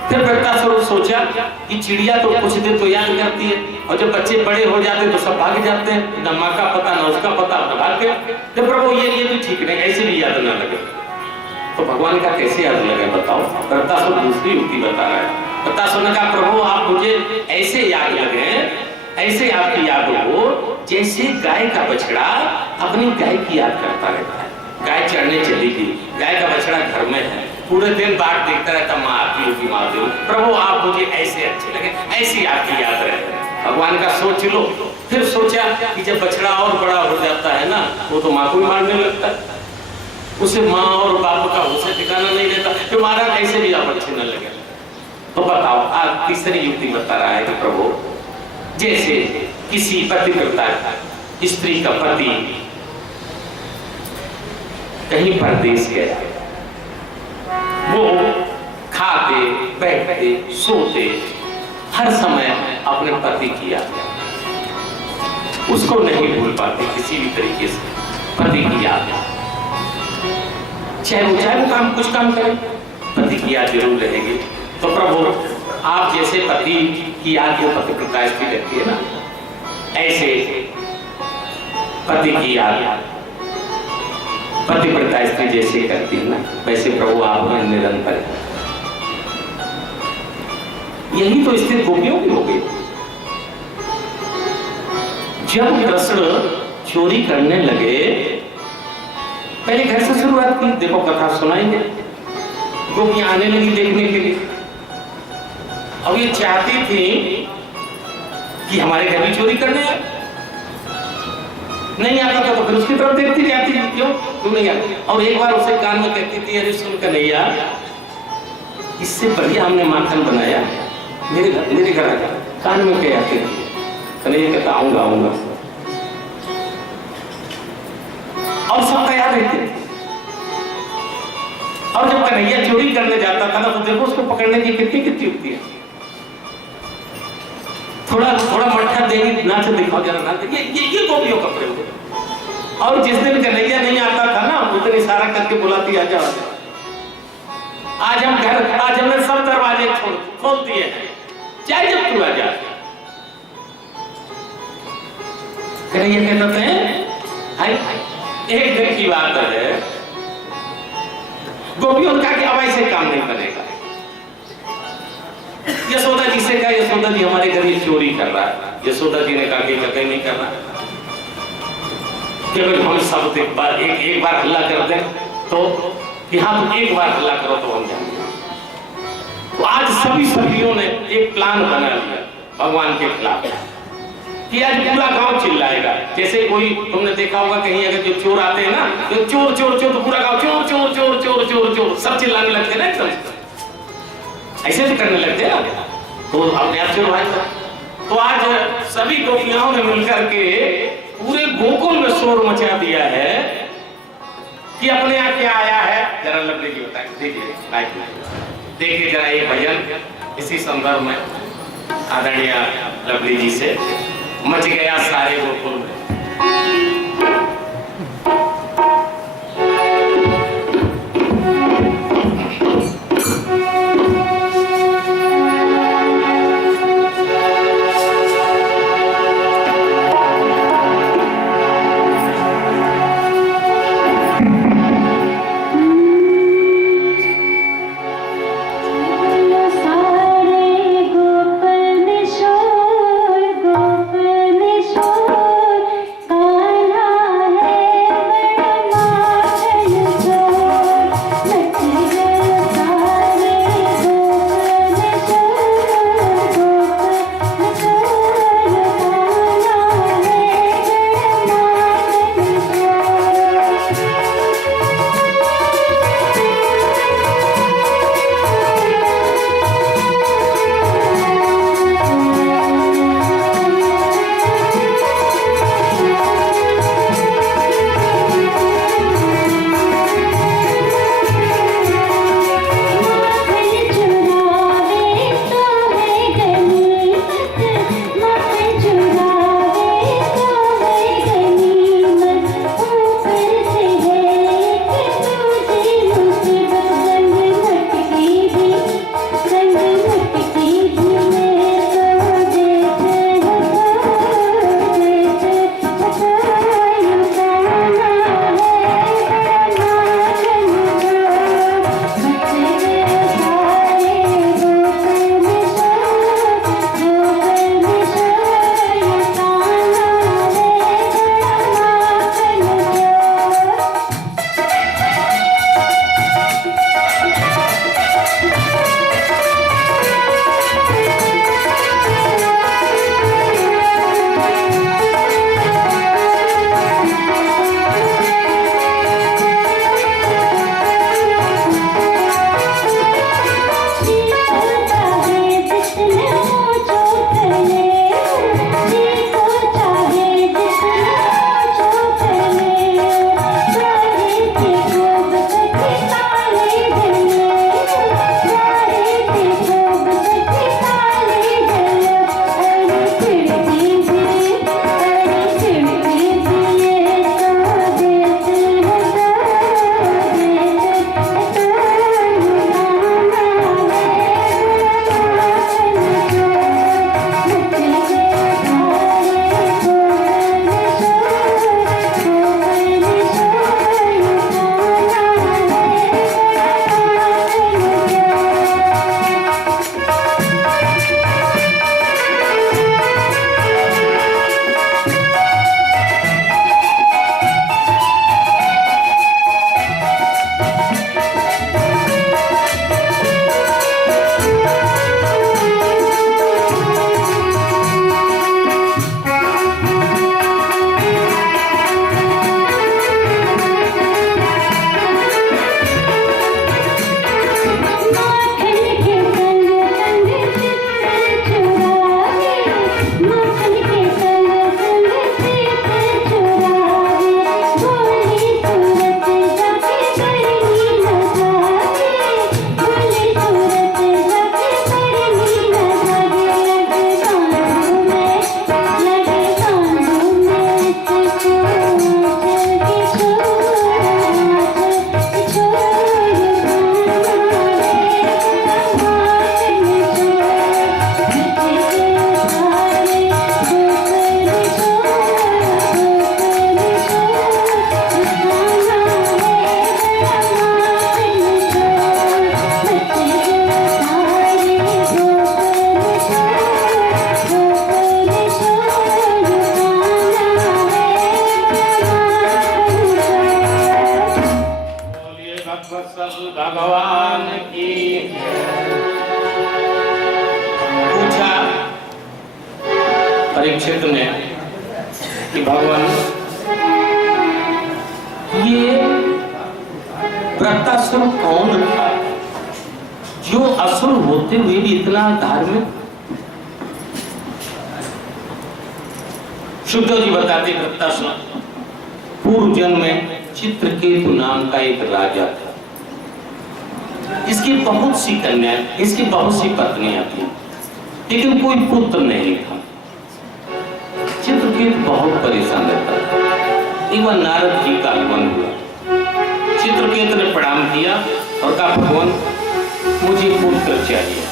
फिर वृत्तासुर सोचा कि चिड़िया तो कुछ दिन तो याद करती है और जब बच्चे बड़े हो जाते तो सब भाग जाते हैं, न माँ का पता न उसका पता, न भाग गए। तो प्रभु ये भी ठीक नहीं, ऐसे भी याद न लगे। तो भगवान का कैसे याद लगे बताओ। वृत्तासुर दूसरी युक्ति बता रहा है। वृत्तासुर ने कहा प्रभु आप मुझे ऐसे याद लगे, ऐसे आपकी याद हो जैसे गाय का बछड़ा अपनी गाय की याद करता रहता है। गाय चढ़ने चली थी, गाय का बछड़ा घर में है, पूरे दिन बाट देखता रहता, माँ आती होगी माँ आती होगी। प्रभु आप मुझे ऐसे अच्छे लगे, ऐसी आपकी याद रहे। भगवान का सोच लो। फिर सोचा कि जब बछड़ा और बड़ा हो जाता है ना वो तो माँ को भी मारने लगता है, उसे माँ और बाप का उसे ठिकाना नहीं रहता। तो महाराज ऐसे भी आप अच्छे न लगे। तो बताओ आज तीसरी युक्ति बता रहा है कि प्रभु जैसे किसी पतिव्रता स्त्री का पति कहीं परदेश गया, वो खाते बैठते सोते हर समय अपने पति की याद, उसको नहीं भूल पाते किसी भी तरीके से। पति की याद चाहे वो काम कुछ काम करे, पति की याद जरूर रहेगी। तो प्रभु आप जैसे पति की याद जो पतिव्रता स्त्री रहती है ना, ऐसे पति की याद पतिव्रता स्त्री जैसे करती है ना, वैसे प्रभु आप में निरंतर है। यही तो स्थिति गोपियों की हो गई। जब कृष्ण चोरी करने लगे, पहले घर से शुरुआत की, देखो कथा सुनाएंगे, गोपियां आने लगी देखने के लिए। अब ये चाहती थी कि हमारे घर भी चोरी करने आए, नहीं आता था तो फिर उसकी तरफ देखती जाती थी, क्यों नहीं आता। और एक बार उसे कान में कहती थी, अरे सुन कन्हैया इससे बढ़िया हमने माखन बनाया, मेरे घर आया। कान में कह आते थे, कन्हैया कहता आऊंगा आऊंगा, और सब तैयार रहते थे। और जब कन्हैया चोरी करने जाता था ना तो देखो उसको पकड़ने की कितनी कितनी युक्ति है। थोड़ा थोड़ा मट्ठा देगी, नाच दिखाओ जरा नाच, ये गोपियों का प्रयोग है। और जिस दिन कन्हैया नहीं आता था ना उस दिन इशारा करके बुलाती, आजा आज हम घर, आज हमने सब दरवाजे खोल दिए हैं, चाहे जब तू आ जा। कन्हैया कहते हैं एक दिन की बात है, गोपियों का कि अब ऐसे काम नहीं बनेगा। यशोदा जी से कहा, यशोदा जी हमारे घर ये चोरी कर रहा है। यशोदा जी ने कहा कि कहीं नहीं कर रहा, केवल हम सब एक बार हल्ला कर दें तो कि हाँ तुम एक बार हल्ला करो तो हम जाएंगे। तो आज सभी सखियों ने एक प्लान बना लिया भगवान के खिलाफ कि आज पूरा गांव चिल्लाएगा। जैसे कोई तुमने देखा होगा कहीं अगर जो चोर आते हैं ना, तो चोर चोर चोर तो पूरा गांव चोर चोर चोर चोर चोर चोर सब चिल्लाने लगते हैं ना, एकदम ऐसे भी करने लगते हैं ना, तो अपने आप चोर भाई। तो आज सभी गोपियों ने मिलकर के पूरे गोकुल में शोर मचा दिया है कि अपने यहाँ क्या आया है, जरा लवली जी बताएं, देखिए माइक में देखिए जरा ये भजन इसी संदर्भ में आदरणीय लवली जी से, मच गया सारे गोकुल में। भगवान की पूछा परीक्षित ने कि भगवान ये वृत्तासुर कौन था जो असुर होते हुए भी इतना धार्मिक? शुद्धो जी बताते वृत्तासुर पूर्व जन्म में चित्रकेतु नाम का एक राजा था। इसकी बहुत सी कन्याएं, इसकी बहुत सी पत्नियां थी, लेकिन कोई पुत्र नहीं था। चित्रकेत बहुत परेशान रहता था। एक बार नारद जी का आगमन हुआ। चित्रकेत ने प्रणाम किया और कहा, भगवान मुझे पुत्र चाहिए।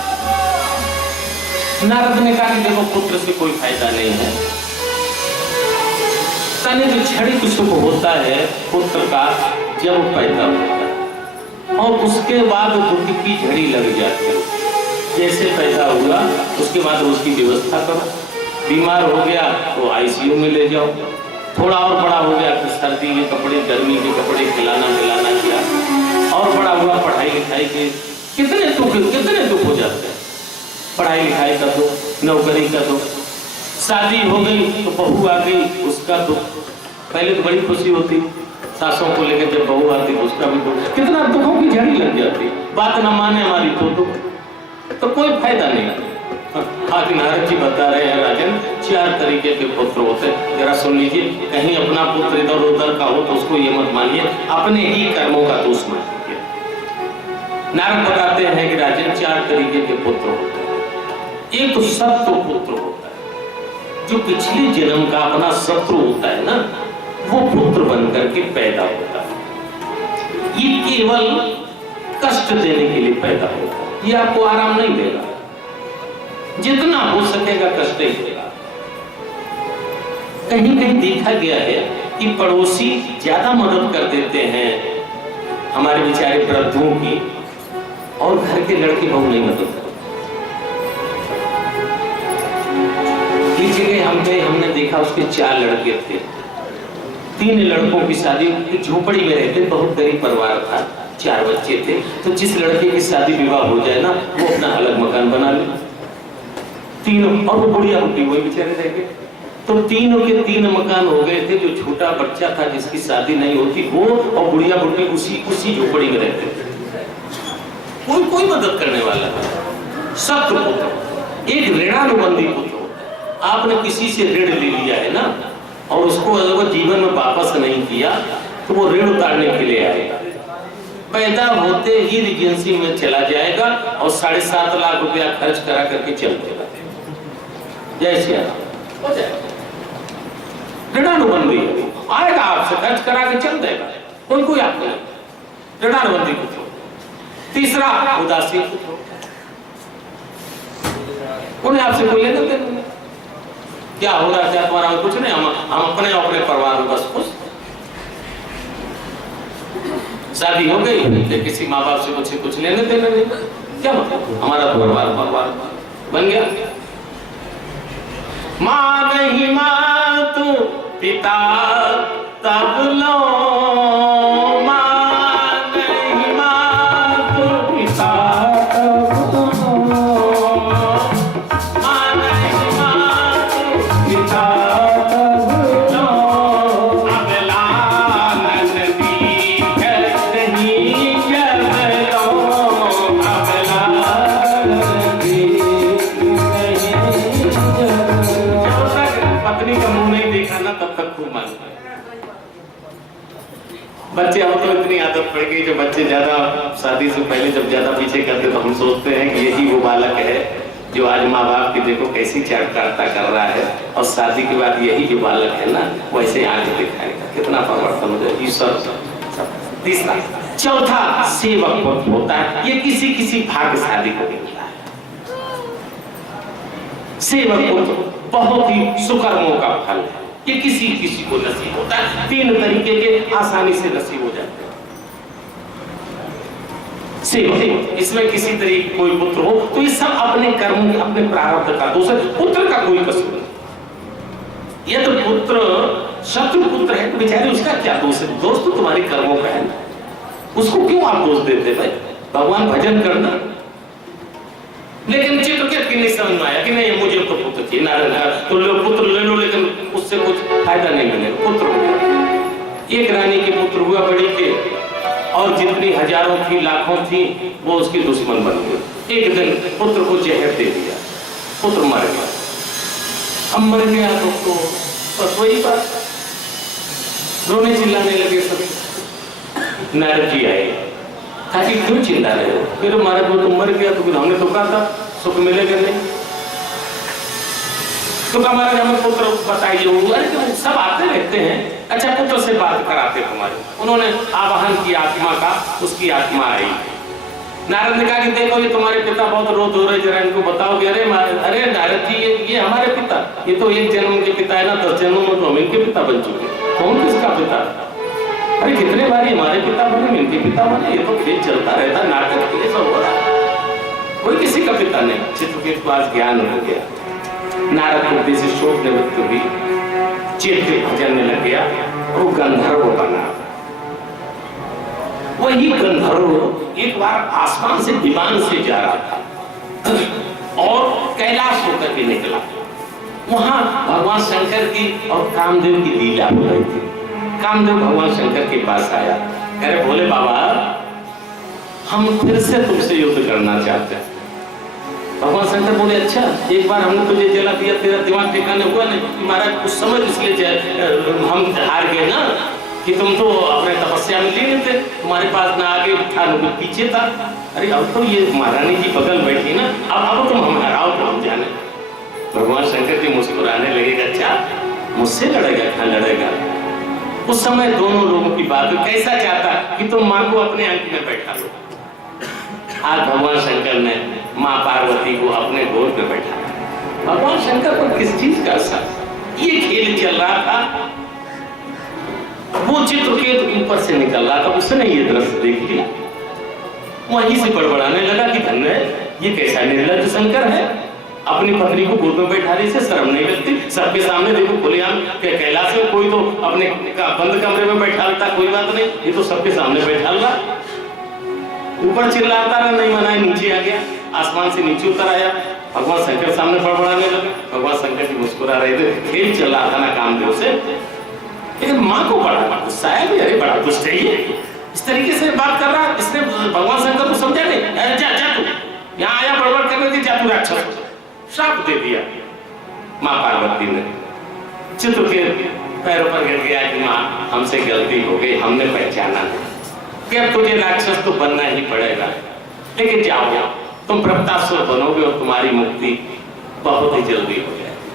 नारद ने कहा कि देखो, पुत्र से कोई फायदा नहीं है। तने जो क्षणिक सुख होता है पुत्र का जब वो पैदा होता है, और उसके बाद दुख की झड़ी लग जाती है। जैसे पैदा हुआ उसके बाद उसकी व्यवस्था करो। बीमार हो गया तो आईसीयू में ले जाओ। थोड़ा और बड़ा हो गया तो सर्दी के कपड़े, गर्मी के कपड़े खिलाना पिलाना किया। और बड़ा हुआ, पढ़ाई लिखाई के कितने दुख हो जाते हैं। पढ़ाई लिखाई का दो, नौकरी का दो, शादी हो गई तो बहू आ गई, उसका दुख। पहले तो बड़ी खुशी होती सासों को लेकर, जब बहू आती उसका भी दुख। कितना दुखों की झड़ी लग जाती। बात न माने हमारी तो दुख, तो कोई फायदा नहीं। आज नारद जी बता रहे हैं, राजन 4 तरीके के पुत्र होते हैं। जरा सुन लीजिए, कहीं अपना पुत्र इधर उधर का हो तो उसको ये मत मानिए, अपने ही कर्मों का दोष मान लीजिए। नारद बताते हैं कि राजन 4 तरीके के पुत्र होते हैं। एक तो शत्रु पुत्र होता है, जो पिछले जन्म का अपना शत्रु होता है ना, वो पुत्र बनकर के पैदा होता है। ये केवल कष्ट देने के लिए पैदा होता है, ये आपको आराम नहीं देगा। जितना हो सकेगा कष्ट ही देगा। कहीं कहीं देखा गया है कि पड़ोसी ज्यादा मदद कर देते हैं हमारे बेचारे वृद्धों की, और घर के लड़के बहू नहीं मदद करते। हमने देखा, उसके 4 लड़के थे। 3 लड़कों की शादी, झोपड़ी में रहते, बहुत गरीब परिवार था, 4 बच्चे थे। तो जिस लड़के की शादी विवाह हो जाए ना, वो अपना अलग मकान बना ले। तीनों, और वो बुढ़िया बुढ़ी वही बेचारे रह गए। तो तीनों के 3 मकान हो गए थे। जो छोटा बच्चा था जिसकी शादी नहीं होती, वो और बुढ़िया बुढ़ी उसी झोपड़ी में रहते थे। कोई मदद करने वाला नहीं। शत्रु पुत्र, एक ऋणानुबंधी पुत्र। आपने किसी से ऋण ले लिया है ना, और उसको अगर वो जीवन में वापस नहीं किया तो वो ऋण उतारने के लिए आएगा। पैदा होते ही रिजेंसी में चला जाएगा और 7.5 लाख रुपया खर्च करा करके चल देगा। जैसे हो जाएगा, ऋणानुबंधी आएगा, आपसे खर्च करा के चल देगा। कोई आपको नहीं। ऋणानुबंधी पुत्र। तीसरा उदासीन पुत्र, उन्हें आपसे कोई लेना देना नहीं। क्या हो रहा है तुम्हारा, कुछ नहीं, हम अपने परिवार में बस खुश। शादी हो गई, किसी माँ बाप से कुछ लेने देना नहीं। क्या मतलब, हमारा परिवार बन गया। माँ नहीं माँ तू पिता तब लो, माँ नहीं माँ तू पिता तब लो, माँ नहीं माँ तू पिता तब लो। अगला नदी नहीं जब लो, अगला नदी नहीं जब लो। पत्नी का मुंह नहीं देखा ना, तब तक खूब मान। बच्चे हो तो इतनी आदत पड़ गई, जो बच्चे ज्यादा शादी से पहले जब ज्यादा पीछे करते तो हम सोचते हैं कि यही वो बालक है जो आज माँ बाप की देखो कैसी चढ़ता कर रहा है, और शादी के बाद यही जो बालक है ना वैसे आगे दिखाएगा। कितना परिवर्तन हो जाए ईश्वर। तीसरा, चौथा सेवक होता है। ये किसी भाग्यशाली को मिलता है। सेवक बहुत ही सुकर्मों का फल है। ये किसी को नसीब होता है। 3 तरीके के आसानी से नसीब हो जाते हैं। सेवक, इसमें किसी तरीके कोई पुत्र हो तो ये सब अपने कर्मों के, अपने प्रारब्ध का दोष है। पुत्र का कोई कसूर नहीं। ये तो पुत्र शत्रु पुत्र है तो बेचारे उसका क्या दोष है? दोष तो तुम्हारे कर्मों का है ना, उसको क्यों आप दोष देते भाई? भगवान भजन करना। लेकिन चित्रकेत की नहीं समझ में आया कि नहीं मुझे तो पुत्र चाहिए। नारायण तो लो पुत्र ले लो, लेकिन उससे कुछ फायदा नहीं मिलेगा। पुत्र हो गया। एक रानी के पुत्र हुआ बड़ी के, और जितनी हजारों थी लाखों थी वो उसके दुश्मन बन गए। एक दिन पुत्र को जहर दे दिया, पुत्र मर गया। अब मर गया तो बस वही बात, रोने चिल्लाने लगे सब। नारद जी आए, ताकि क्यों चिल्ला रहे हो? फिर हमारा वो मर गया तो फिर हमने तो कहा था सुख मिलेगा नहीं। तो हमारे हमें पुत्र बताइए, अरे सब आते रहते हैं। अच्छा पुत्र से बात कराते तुम्हारे, उन्होंने आवाहन किया आत्मा का, उसकी आत्मा आई। नारद ने कहा कि देखो ये तुम्हारे पिता बहुत रोत हो रहे, जरा इनको बताओगे। अरे नारद जी ये हमारे पिता, ये तो एक जन्म के पिता है ना, 10 जन्म में तो हम इनके पिता बन चुके। कौन किसका पिता? अरे कितने बार हमारे पिता बने, इनके पिता बने, ये तो खेल चलता रहता, नाटक के लिए सब हो रहा है, कोई किसी का पिता नहीं। चित्रकेतु के पास ज्ञान हो गया, नारद को किसी शोक निवृत्त हुई, चित्त के भजन में लग गया, वो गंधर्व बना। वही गंधर्व एक बार आसमान से विमान से जा रहा था और कैलाश होकर के निकला। वहां भगवान शंकर की और कामदेव की लीला हो रही थी। कामदेव भगवान शंकर के पास आया, कह रहे भोले बाबा हम फिर से तुमसे युद्ध करना चाहते हैं। भगवान शंकर बोले अच्छा, एक बार हमने तुझे जला दिया, तेरा दिमाग ठिकाने हुआ नहीं? महाराज उस समय इसलिए हम हार गए ना कि तुम तो अपने तपस्या में लीन थे, तुम्हारे पास ना आगे था ना पीछे था। अरे अब तो ये महारानी जी बगल बैठी ना, अब तुम हम हराओ तो हम जाने। भगवान शंकर जी मुस्कुराने लगे, अच्छा मुझसे लड़ेगा? कहाँ लड़ेगा? उस समय दोनों लोगों की बात कैसा चाहता कि तुम माँ को अपने अंक में बैठा लो। आज भगवान शंकर ने माँ पार्वती को अपने गोद में बैठा। भगवान शंकर को किस चीज का असर? ये खेल चल रहा था, वो चित्रकेतु ऊपर से निकल रहा था, उसने ये दृश्य देख लिया, वहीं से बड़बड़ाने लगा कि धन्य ये कैसा निर्लज्ज शंकर है, अपनी पत्नी को गोद में बैठाने से शर्म नहीं लगती। सबके सामने देखो खुलेआम कैलाश में कोई तो अपने बंद कमरे में बैठा लेता, कोई बात नहीं, ये तो सबके सामने बैठा ला। ऊपर चिल्लाता रहा, नहीं मनाया, नीचे आ गया, आसमान से नीचे उतर आया, भगवान शंकर सामने बड़बड़ाने लगे। भगवान शंकर जी मुस्कुरा रहे थे, खेल चल रहा था ना कामदेव से। लेकिन माँ को बड़ा गुस्सा आया कि अरे बड़ा दुष्ट है ये, इस तरीके से बात कर रहा। इसने भगवान शंकर को समझा नहीं, अरे जा जा तू यहाँ आया बड़बड़ करने दी, जा तू राक्षस। श्राप दे दिया माँ पार्वती ने। चित्रकेतु पैरों पर गिर गया कि माँ हमसे गलती हो गई, हमने पहचाना नहीं कि अब तुझे राक्षस तो बनना ही पड़ेगा, लेकिन जाओ तुम प्रपतासुर बनोगे और तुम्हारी मुक्ति बहुत ही जल्दी हो जाएगी।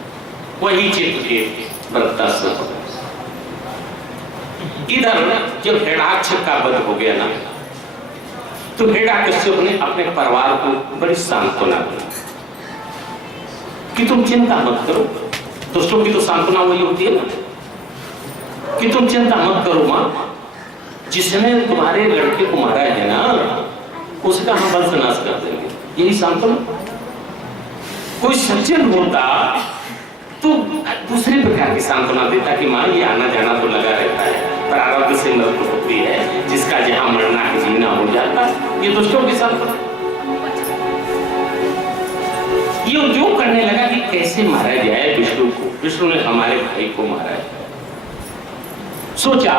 वही चित्रकेतु प्रपतासुर। इधर जब हिरण्याक्ष का वध हो गया ना, तो हिरण्याकश्यप ने अपने परिवार को बड़ी सांत्वना दी कि तुम चिंता मत करो। दोस्तों की तो सांत्वना वही होती है ना कि तुम चिंता मत करो मां, जिसने तुम्हारे लड़के को मारा है ना उसका हम वंश नाश कर देंगे, यही सांत्वना। कोई सज्जन होता तो दूसरे प्रकार की सांत्वना देता कि मां ये आना जाना तो लगा रहता है, प्रारब्ध से मृत्यु होती है, जिसका जहां मरना है जीना हो जाता। ये दुष्टों के साथ ये उद्योग करने लगा कि कैसे मारा जाए विष्णु को। विष्णु ने हमारे भाई को मारा है, सोचा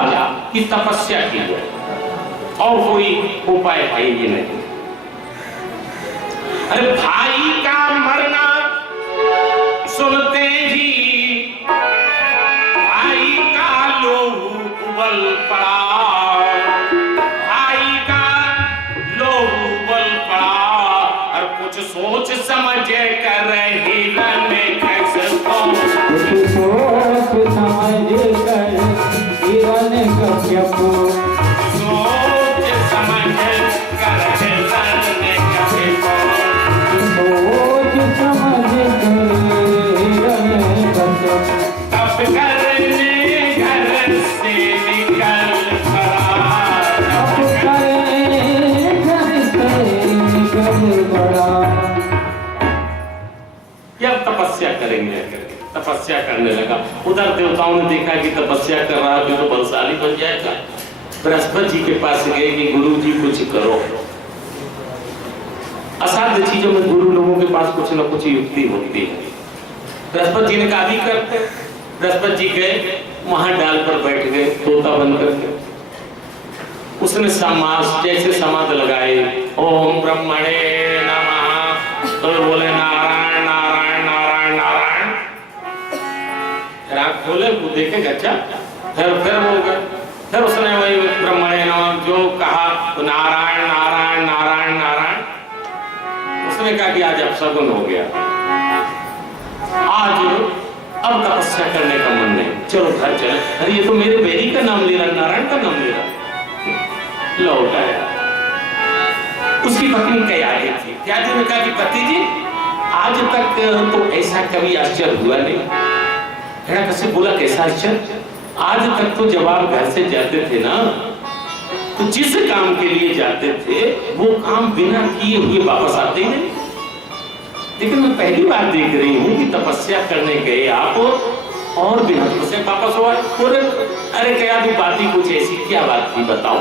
कि तपस्या की जाए और कोई उपाय है ये नहीं। अरे भाई का मरना सुनते ही भाई का लोहू उबल पड़ा, भाई का लोहू उबल पड़ा। और कुछ सोच समझ कर हिरण कश्यप, कुछ सोच समझ कर हिरण कश्यप, सोच समझ कर हिरण कश्यप, सोच समझ कर हिरण कश्यप, तब करने घर से निकल पड़ा, तब करने घर से निकल पड़ा। अब तपस्या करेंगे, तपस्या करने लगा। उधर देवताओं ने देखा कि तपस्या कर रहा है तो बलशाली बन जाएगा। बृहस्पति जी के पास गए कि गुरु जी कुछ करो। असाध्य चीजों में गुरु लोगों के पास कुछ न कुछ युक्ति होती है। बृहस्पति जी ने कहा भी करते। बृहस्पति जी गए, वहां डाल पर बैठ गए तोता बन करके। उसने समास जैसे समाध लगाए, ओम ब्रह्मणे नमः, तो बोले नारायण नारायण नारायण नारायण। रात खोले वो देखे अच्छा, फिर हो गए। फिर उसने वही ब्रह्मणे नमः जो कहा तो नारायण नारायण कि आज अपशगुन हो गया, आज अब तपस्या करने का मन नहीं, चलो घर चले। अरे ये तो मेरे बेरी का नाम ले रहा, नारायण का नाम ले रहा। लौट आया। उसकी पत्नी कयादी थी। कयादी ने कहा कि पति जी आज तक तो ऐसा कभी आश्चर्य हुआ नहीं। हिरण्यकश्यप बोला कैसा आश्चर्य? आज तक तो जब आप घर से जाते थे ना, तो जिस काम के लिए जाते थे वो काम बिना किए हुए वापस आते ही नहीं। लेकिन मैं पहली बार देख रही हूँ कि तपस्या करने गए आप और बिना तपस्या वापस हो आए। अरे क्या तू बात ही कुछ ऐसी, क्या बात थी बताओ?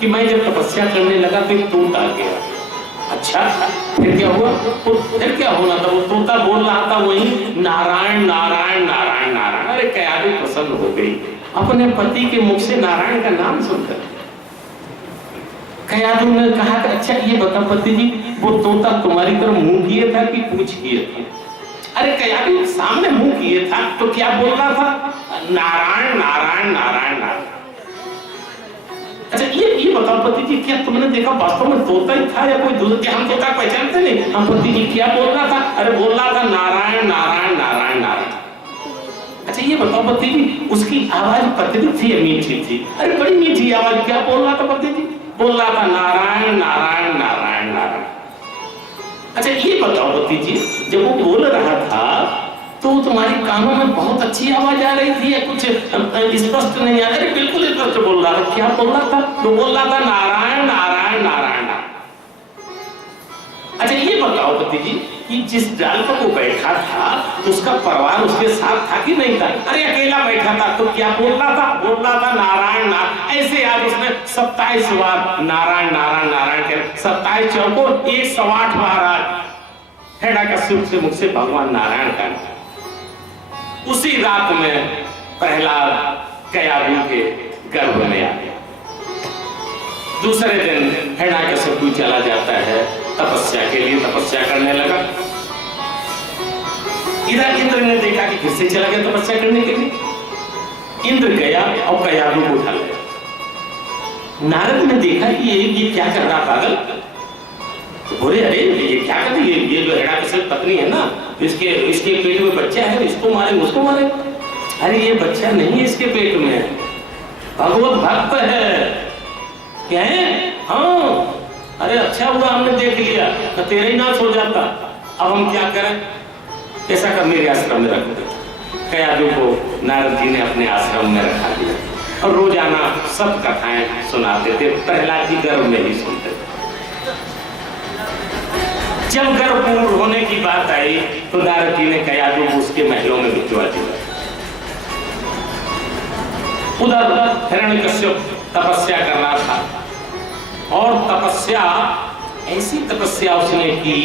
कि मैं जब तपस्या करने लगा तो एक तोता आ गया। अच्छा फिर क्या हुआ? तो फिर क्या होना था? वो तोता बोल रहा था वही नारायण नारायण नारायण नारायण। अरे कयादी प्रसन्न हो गई अपने पति के मुख से नारायण का नाम सुनकर। कयादी ने कहा कि अच्छा ये बता पति जी, वो तोता तुम्हारी तरफ मुंह किए था कि पूछ किए था? अरे कयादी सामने मुंह किए था तो क्या बोल रहा था? नारायण नारायण नारायण नारायण। अच्छा ये बताओ पति जी, क्या तुमने देखा वास्तव में तोता ही था या कोई दूसरा? हम तोता पहचानते नहीं। हम पति जी क्या बोल रहा था? अरे बोल रहा था नारायण नारायण नारायण नारायण। अच्छा ये बताओ पति जी, उसकी आवाज पतली थी या मीठी थी? अरे बड़ी मीठी आवाज। क्या बोल रहा था पति जी? बोल रहा था नारायण नारायण नारायण नारायण। अच्छा ये बताओ पति जी, जब वो बोल रहा था तो तुम्हारे कानों में बहुत अच्छी आवाज आ रही थी या कुछ स्पष्ट नहीं आ रहा? अरे बिल्कुल स्पष्ट बोल रहा था। क्या बोल रहा था? तो बोल रहा था नारायण नारायण नारायण नारायण। अच्छा ये बताओ पति जी कि जिस डाल पर वो बैठा था तो उसका परिवार उसके साथ था कि नहीं था? अरे अकेला बैठा था। तो क्या बोल रहा था? बोल रहा था नारायण नारायण। ऐसे आज उसने 27 बार नारायण नारायण नारायण के 27 चौको 108 बार आज हिरण्यकश्यप से मुख से भगवान नारायण का। उसी रात में प्रहलाद कयादी के गर्भ में आ गया। दूसरे दिन हिरण्यकश्यप चला जाता है तपस्या के लिए, तपस्या करने लगा। इधर इंद्र ने देखा कि फिर से चला गया तपस्या करने के लिए। इंद्र गया और कयादी को उठा लिया। नारद ने देखा कि ये क्या कर रहा पागल? तो बोले अरे ये क्या कर रही है? ये जो हिरण्यकश्यप पत्नी है ना, इसके पेट में बच्चा है, इसको मारे उसको मारे। अरे ये बच्चा नहीं है इसके पेट में, भगवत भक्त है। क्या है? हाँ। अरे अच्छा हुआ हमने देख लिया, तो तेरा ही नाश हो जाता। अब हम क्या करें? ऐसा कर मेरे आश्रम में रख दे। कयादी को नारद जी ने अपने आश्रम में रखा दिया और रोजाना सब कथाएं सुनाते थे। प्रहलाद जी गर्भ में ही सुनते थे। जब गर्भ पूर्ण होने की बात आई तो नारद जी ने कयादी को उसके महलों में भिजवा दिया। उधर हिरण्यकश्यप तपस्या कर रहा था और तपस्या ऐसी तपस्या उसने की,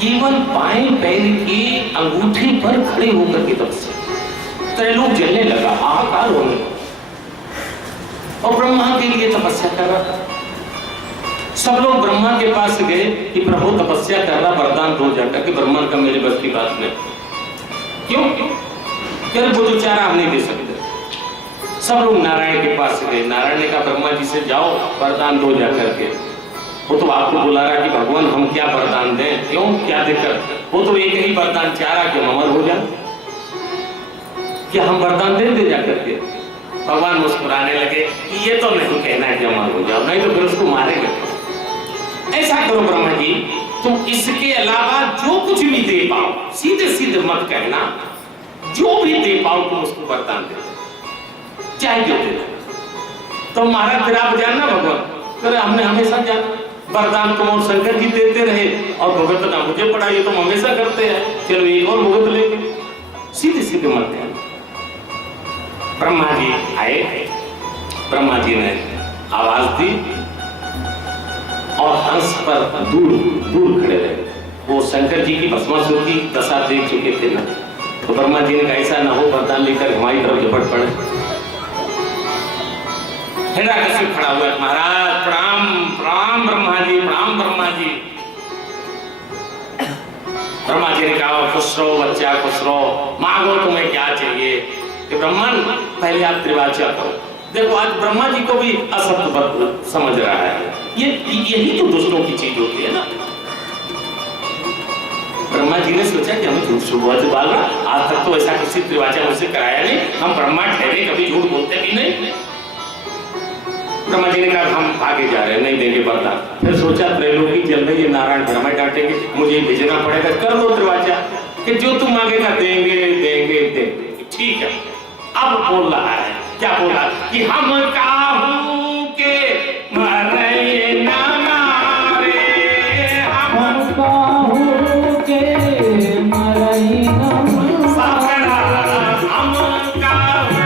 केवल बाएं पैर की अंगूठे पर खड़े होकर के तपस्या। त्रैलोक जलने लगा, हाहाकार होने लगा। और ब्रह्मा के लिए तपस्या कर रहा था। सब लोग ब्रह्मा के पास गए कि प्रभु तपस्या कर रहा, वरदान दो जाकर कि ब्रह्मा का मेरे बस की बात नहीं। क्यों? क्या वो जो चारा हम नहीं दे सकते। सब लोग नारायण के पास गए। नारायण ने कहा ब्रह्मा जी से जाओ वरदान दो जाकर के। वो तो आपको बुला रहा कि भगवान हम क्या वरदान दें? क्यों, क्या दिक्कत? वो तो एक ही वरदान चाह रहा कि हम अमर हो जाए। क्या हम वरदान दे जाकर के? भगवान मुस्कुराने लगे कि ये तो नहीं कहना कि अमर हो जाओ, नहीं तो फिर उसको मारेंगे। ऐसा करो ब्रह्मा जी, तुम इसके अलावा जो कुछ भी दे पाओ, सीधे सीधे मत कहना, जो भी दे पाओ तुम उसको वरदान दे, चाहे जो दे। तो महाराज फिर आप जानना भगवान, हमने हमेशा जाना वरदान तुम और शंकर जी देते रहे और भगत ना मुझे पड़ा, ये तुम हमेशा करते हैं, चलो एक और भगत लेंगे। सीधे सीधे मत कहना। ब्रह्मा जी आए, ब्रह्मा जी ने आवाज दी और हंस पर दूर दूर खड़े रहे। वो शंकर जी की भस्मासुर की दशा देख चुके थे ना, तो ब्रह्मा जी ने कहा ऐसा ना हो वरदान लेकर हमारी तरफ झपट पड़े। हिरण्यकश्यप खड़ा हुआ, महाराज प्रणाम प्रणाम ब्रह्मा जी, प्रणाम ब्रह्मा जी। ब्रह्मा जी ने कहा खुश रहो बच्चा, खुश रहो, मांगो तुम्हें क्या चाहिए। कि ब्रह्मन पहले आप त्रिवाचा करो। देखो आज ब्रह्मा जी को भी असत्य समझ रहा है, यही तो दुष्टों की चीज होती है ना। ब्रह्मा जी ने सोचा कि हमें झूठ सुबह से बोलना, आज तक तो ऐसा किसी त्रिवाचा मुझसे कराया नहीं, हम ब्रह्मा ठहरे कभी झूठ बोलते भी नहीं। ब्रह्मा जी ने कहा हम आगे जा रहे हैं, नहीं देंगे वरदान। फिर सोचा त्रैलोकी चल रही है, नारायण फिर हमें डांटेंगे, मुझे भेजना पड़ेगा, कर दो त्रिवाचा कि जो तुम मांगेगा देंगे देंगे देंगे। ठीक है, अब बोल रहा है, क्या बोला कि हम काहू के मरे ना मारे, हम काहू के मरई न साकरा, हम काहू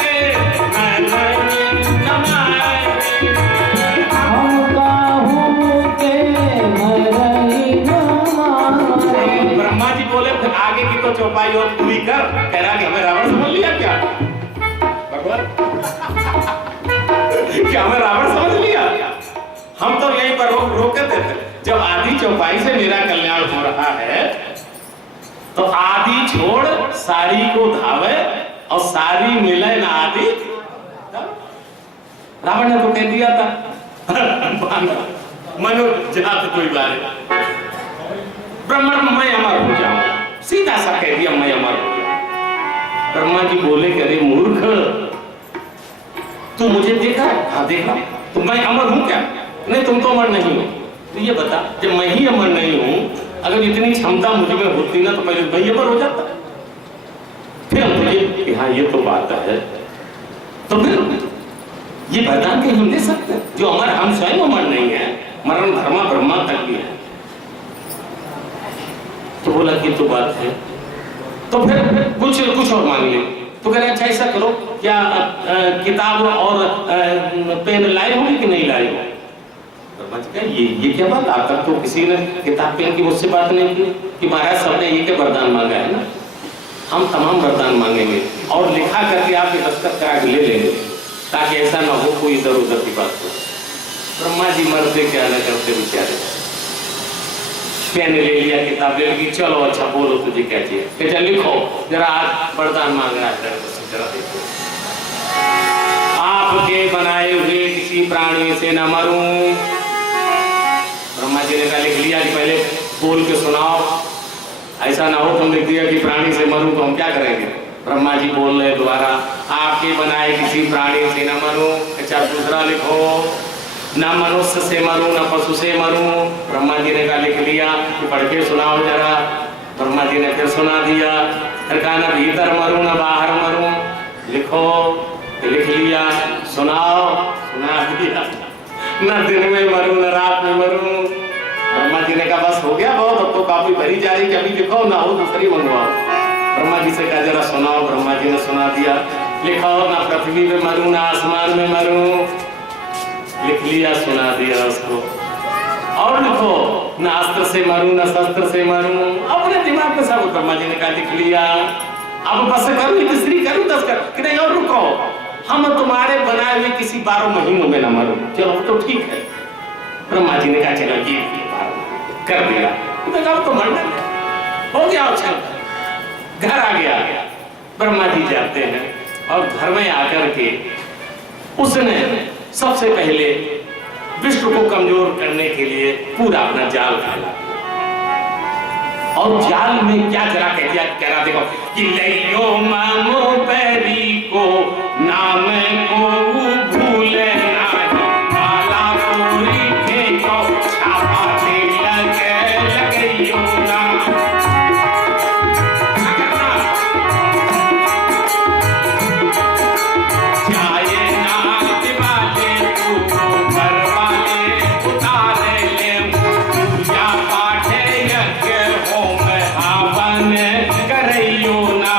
के मरे ना मारे, हम काहू के मरई न मारे। ब्रह्मा जी बोले फिर आगे की तो चौपाई और पूरी कर। कह रहा कि हमें रावण समझ लिया क्या भगवान? क्या हमें रावण समझ लिया? हम तो यहीं पर रोके थे। जब आदि चौपाई से मेरा कल्याण हो रहा है तो आदि छोड़ सारी को धावे और सारी मिले ना आदि। रावण ने तो कह दिया था मनो जात कोई बात, ब्रह्मण मैं अमर हो जाऊं, सीधा सा कह दिया मैं अमर हो जाऊं। ब्रह्मा जी बोले कि अरे मूर्ख, तू मुझे देखा? हाँ देखा। तो मैं अमर हूं क्या? नहीं, तुम तो अमर नहीं हो। तो ये बता, जब मैं ही अमर नहीं हूं, अगर इतनी क्षमता मुझ में होती ना तो पहले मैं अमर हो जाता। फिर हम तुझे कि हाँ ये तो बात है, तो फिर ये वरदान कहीं हम दे सकते हैं जो अमर, हम स्वयं अमर नहीं है, मरण धर्मा ब्रह्मा तक भी है। तो बोला कि तो बात है, तो फिर कुछ और मांग ले। तो कह रहे अच्छा ऐसा करो, क्या किताब और पेन लाए होंगे कि नहीं लाए हो? ये क्या बात, आज तक तो किसी ने किताब पेन की मुझसे बात नहीं की कि महाराज सबने ये क्या वरदान मांगा है ना, हम तमाम वरदान मांगेंगे और लिखा करके आपके दस्तखत करा के ले लेंगे, ताकि ऐसा ना हो कोई इधर उधर की बात हो। ब्रह्मा जी मरते क्या न करते बेचारे, पेन ले लिया, किताब ले ली, चलो अच्छा बोलो तुझे क्या चाहिए, बेटा लिखो जरा, आज वरदान मांग रहा है, जरा देखो। आपके बनाए हुए किसी प्राणी से न मरूं। ब्रह्मा जी ने कहा लिख लिया कि पहले बोल के सुनाओ, ऐसा ना हो तुम लिख दिया कि प्राणी से मरूं तो हम क्या करेंगे। ब्रह्मा जी बोल रहे दोबारा, आपके बनाए किसी प्राणी से न मरूं। अच्छा दूसरा लिखो, न मनुष्य से मरूं न पशु से मरूं। ब्रह्मा जी ने कहा लिख लिया कि पढ़ के सुनाओ जरा। ब्रह्मा जी ने फिर सुना दिया, फिर कहा न भीतर मरूं न बाहर मरूं। लिखो, लिख लिया, सुनाओ, सुना दिया। न दिन में मरूं न रात में मरूं। ब्रह्मा जी ने कहा बस हो गया बहुत, अब तो काफी भरी जा रही, कभी लिखो ना हो दूसरी मंगवाओ। ब्रह्मा जी से कहा जरा सुनाओ। ब्रह्मा जी ने सुना दिया। लिखो, ना पृथ्वी में मरूं ना आसमान में मरूं। लिख लिया, सुना दिया उसको। और लिखो, न अस्त्र से मरूं न शस्त्र से मरूं। अपने दिमाग में सब ब्रह्मा जी ने कहा लिख लिया। अब बस करूं, तीसरी करूं, 10 कर कि नहीं और रुको, हम तुम्हारे बनाए हुए किसी 12 महीनों में न मरूं। चलो तो ठीक है। ब्रह्मा जी ने कहा चलो ये कर दिया। तो मरना हो गया। अच्छा घर आ गया। ब्रह्मा जी जाते हैं और घर में आकर के उसने सबसे पहले विष्णु को कमजोर करने के लिए पूरा अपना जाल फैला। और जाल में क्या करा कह दिया, कह रहा देखो कि लइयो मामो पैरी को नाम को भूले नहीं, माला पूरी के को छापा दे लगइयो ना। जाए ना दिवाले तू घर वाले उतारे ले, पूजा पाठ यज्ञ होम हवन करइयो ना।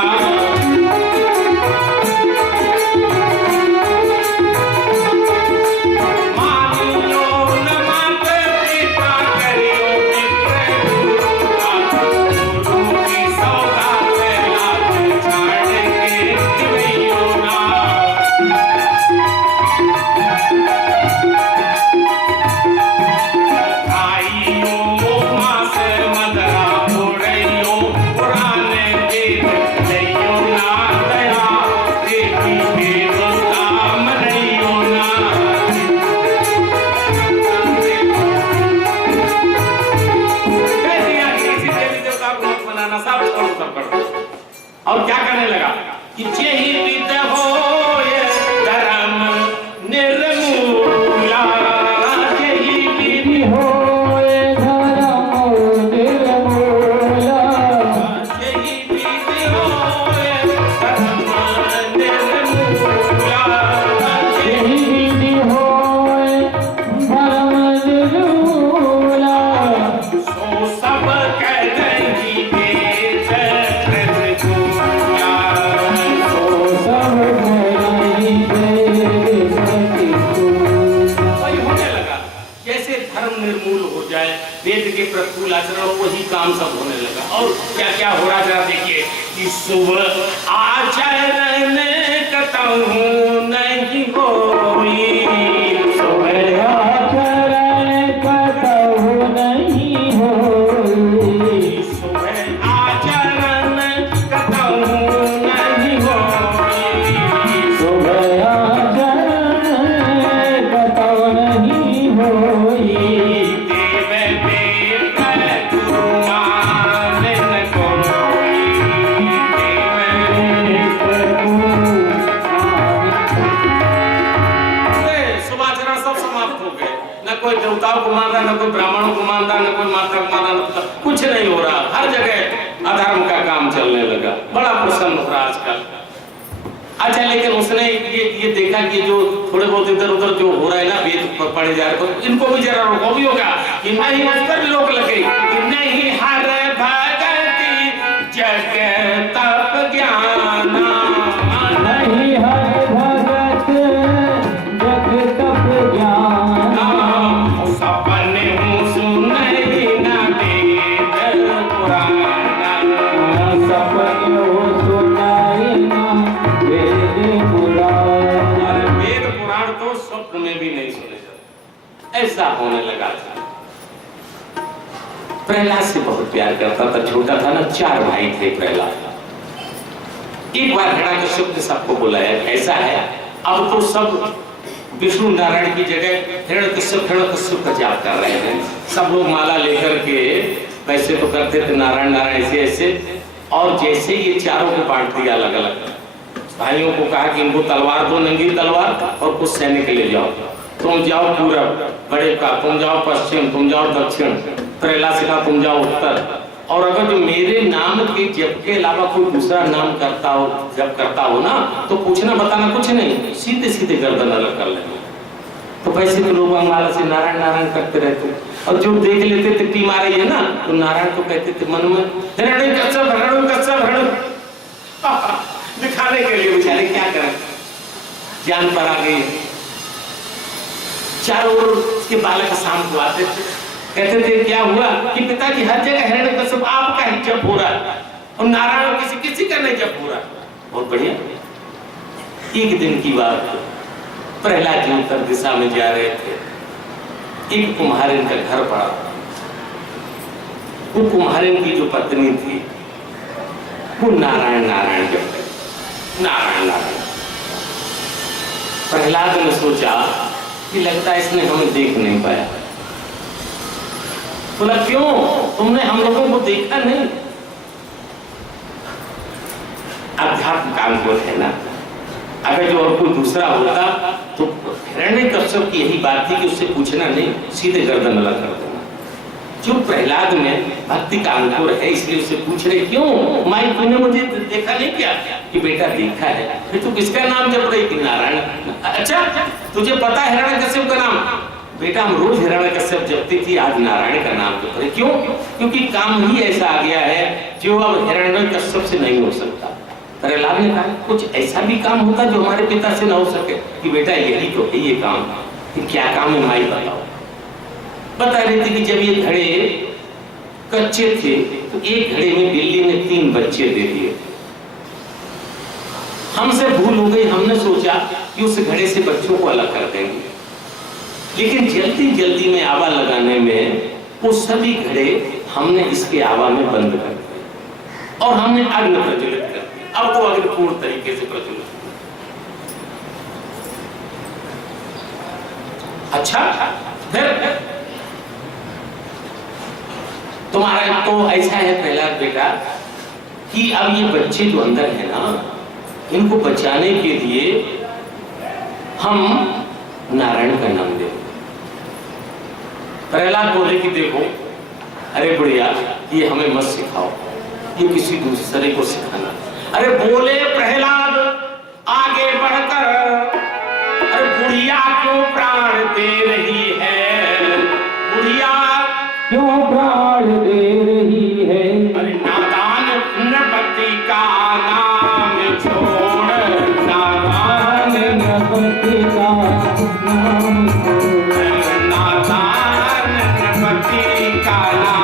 के प्रतिकूल आचरण, वही काम सब होने लगा। और क्या क्या हो रहा जरा देखिए कि शुभ आचरण कतहु नहीं होई, शुभ आचरण कतहु नहीं होई, शुभ आचरण कतहु नहीं होई, शुभ आचरण कतहु नहीं होई। कोई देवताओं को मान रहा, न कोई ब्राह्मणों को मानता, न कोई माता को मानता, कुछ नहीं हो रहा। हर जगह अधर्म का काम चलने लगा। बड़ा प्रसन्न हो रहा आजकल। अच्छा, लेकिन उसने ये देखा कि जो थोड़े बहुत इधर उधर जो हो रहा है ना, वेद पढ़े जा रहे, तो इनको भी जरा रोको भी होगा कि नहीं, उस पर भी रोक लगे कि नहीं हर भगति जग तप ज्ञान, नहीं हर भगत जग तप ज्ञान, सपने सुनई न वेद पुराण, सपने सुनाई न वेद पुराण। वेद पुराण तो स्वप्न में भी नहीं सुने जाते। ऐसा होने लगा था। प्रहलाद से बहुत प्यार करता था, छोटा था ना, 4 भाई थे प्रहलाद। एक बार हिरण्यकश्यप ने सबको बुलाया, ऐसा है अब तो सब विष्णु नारायण की जगह हिरण्यकश्यप का जाप कर रहे हैं। सब लोग माला लेकर के, वैसे तो करते थे नारायण नारायण ऐसे ऐसे, और जैसे ये चारों को बांट दिया अलग अलग। भाइयों को कहा कि इनको तलवार दो, नंगी तलवार, और कुछ सैनिक ले जाओ। तुम जाओ पूरब, बड़े का तुम जाओ पश्चिम, तुम जाओ दक्षिण, प्रहलाद से कहा तुम जाओ उत्तर। और अगर जो मेरे नाम के जप के अलावा कोई दूसरा नाम करता हो, जब करता हो ना, तो पूछना बताना कुछ नहीं, सीधे सीधे गर्दन अलग कर लेना। तो वैसे तो लोग माला से नारायण नारायण करते रहते, और जो देख लेते थे टी मारे है ना, तो नारायण को कहते थे मन में दिखाने के लिए। बेचारे क्या करें, जान पर आ गई। चारों ओर उसके बालक शाम को आते थे, कहते थे क्या हुआ कि पिताजी हर जगह हिरण्यकश्यप आपका ही जप हो रहा है, और नारायण किसी का नहीं जप हो रहा। बहुत बढ़िया। एक दिन की बात, प्रहलाद जी उत्तर दिशा में जा रहे थे। एक कुम्हारिन का घर पड़ा। वो कुम्हारिन की जो पत्नी थी, वो नारायण नारायण जप रही, नारायण नारायण। प्रहलाद ने सोचा कि लगता है इसने हमें देख नहीं पाया। बोला क्यों, तुमने हम लोगों को देखा नहीं? अध्यात्म काम को है ना, अगर जो और कोई दूसरा होता तो हिरण्यकश्यप की यही बात थी कि उससे पूछना नहीं, सीधे गर्दन अलग कर देना। जो प्रहलाद में भक्ति का अंकुर है, इसलिए उससे पूछ रहे क्यों माई, तूने मुझे देखा नहीं क्या? कि बेटा देखा है। फिर तू किसका नाम जप रही थी? नारायण। अच्छा, तुझे पता है हिरण्यकश्यप का नाम? बेटा हम रोज हिरण्यकश्यप जपती थी, आज नारायण का नाम जप रहे। क्यों? क्योंकि काम ही ऐसा आ गया है जो अब हिरण्यकश्यप से नहीं हो सकता। प्रहलाद ने कहा कुछ ऐसा भी काम होता जो हमारे पिता से ना हो सके? कि बेटा यही तो है ये काम। कि क्या काम है माई बताओ। बता रही थी कि जब ये घड़े कच्चे थे तो एक घड़े में बिल्ली ने 3 बच्चे दे दिए। हमसे भूल हो गई, हमने सोचा कि उस घड़े से बच्चों को अलग कर देंगे, लेकिन जल्दी जल्दी में आवा लगाने में वो सभी घड़े हमने इसके आवा में बंद कर दिए और हमने अग्नि प्रज्वलित कर दी। अब वो अग्नि पूर्ण तरीके से प्रज्वलित। अच्छा, फिर तुम्हारा तो ऐसा है प्रहलाद बेटा कि अब ये बच्चे जो अंदर है ना, इनको बचाने के लिए हम नारायण का नाम दें। प्रहलाद बोले कि देखो अरे बुढ़िया, ये हमें मत सिखाओ, ये किसी दूसरे को सिखाना। अरे बोले प्रहलाद आगे बढ़कर, अरे बुढ़िया क्यों प्राण दे रही है? बुढ़िया क्यों प्राण दे रही है? अरे नादान नृपति का नाम छोड़, नादान नृपति का नाम छोड़, नादान नृपति का नाम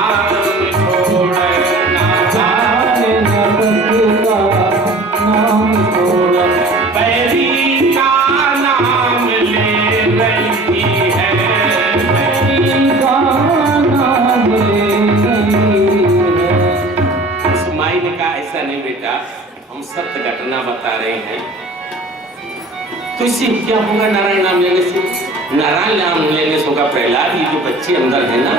सत्य घटना बता रहे हैं। तो इससे क्या होगा नारायण नाम लेने से? नारायण नाम लेने से होगा प्रहलाद, ये जो बच्चे अंदर है ना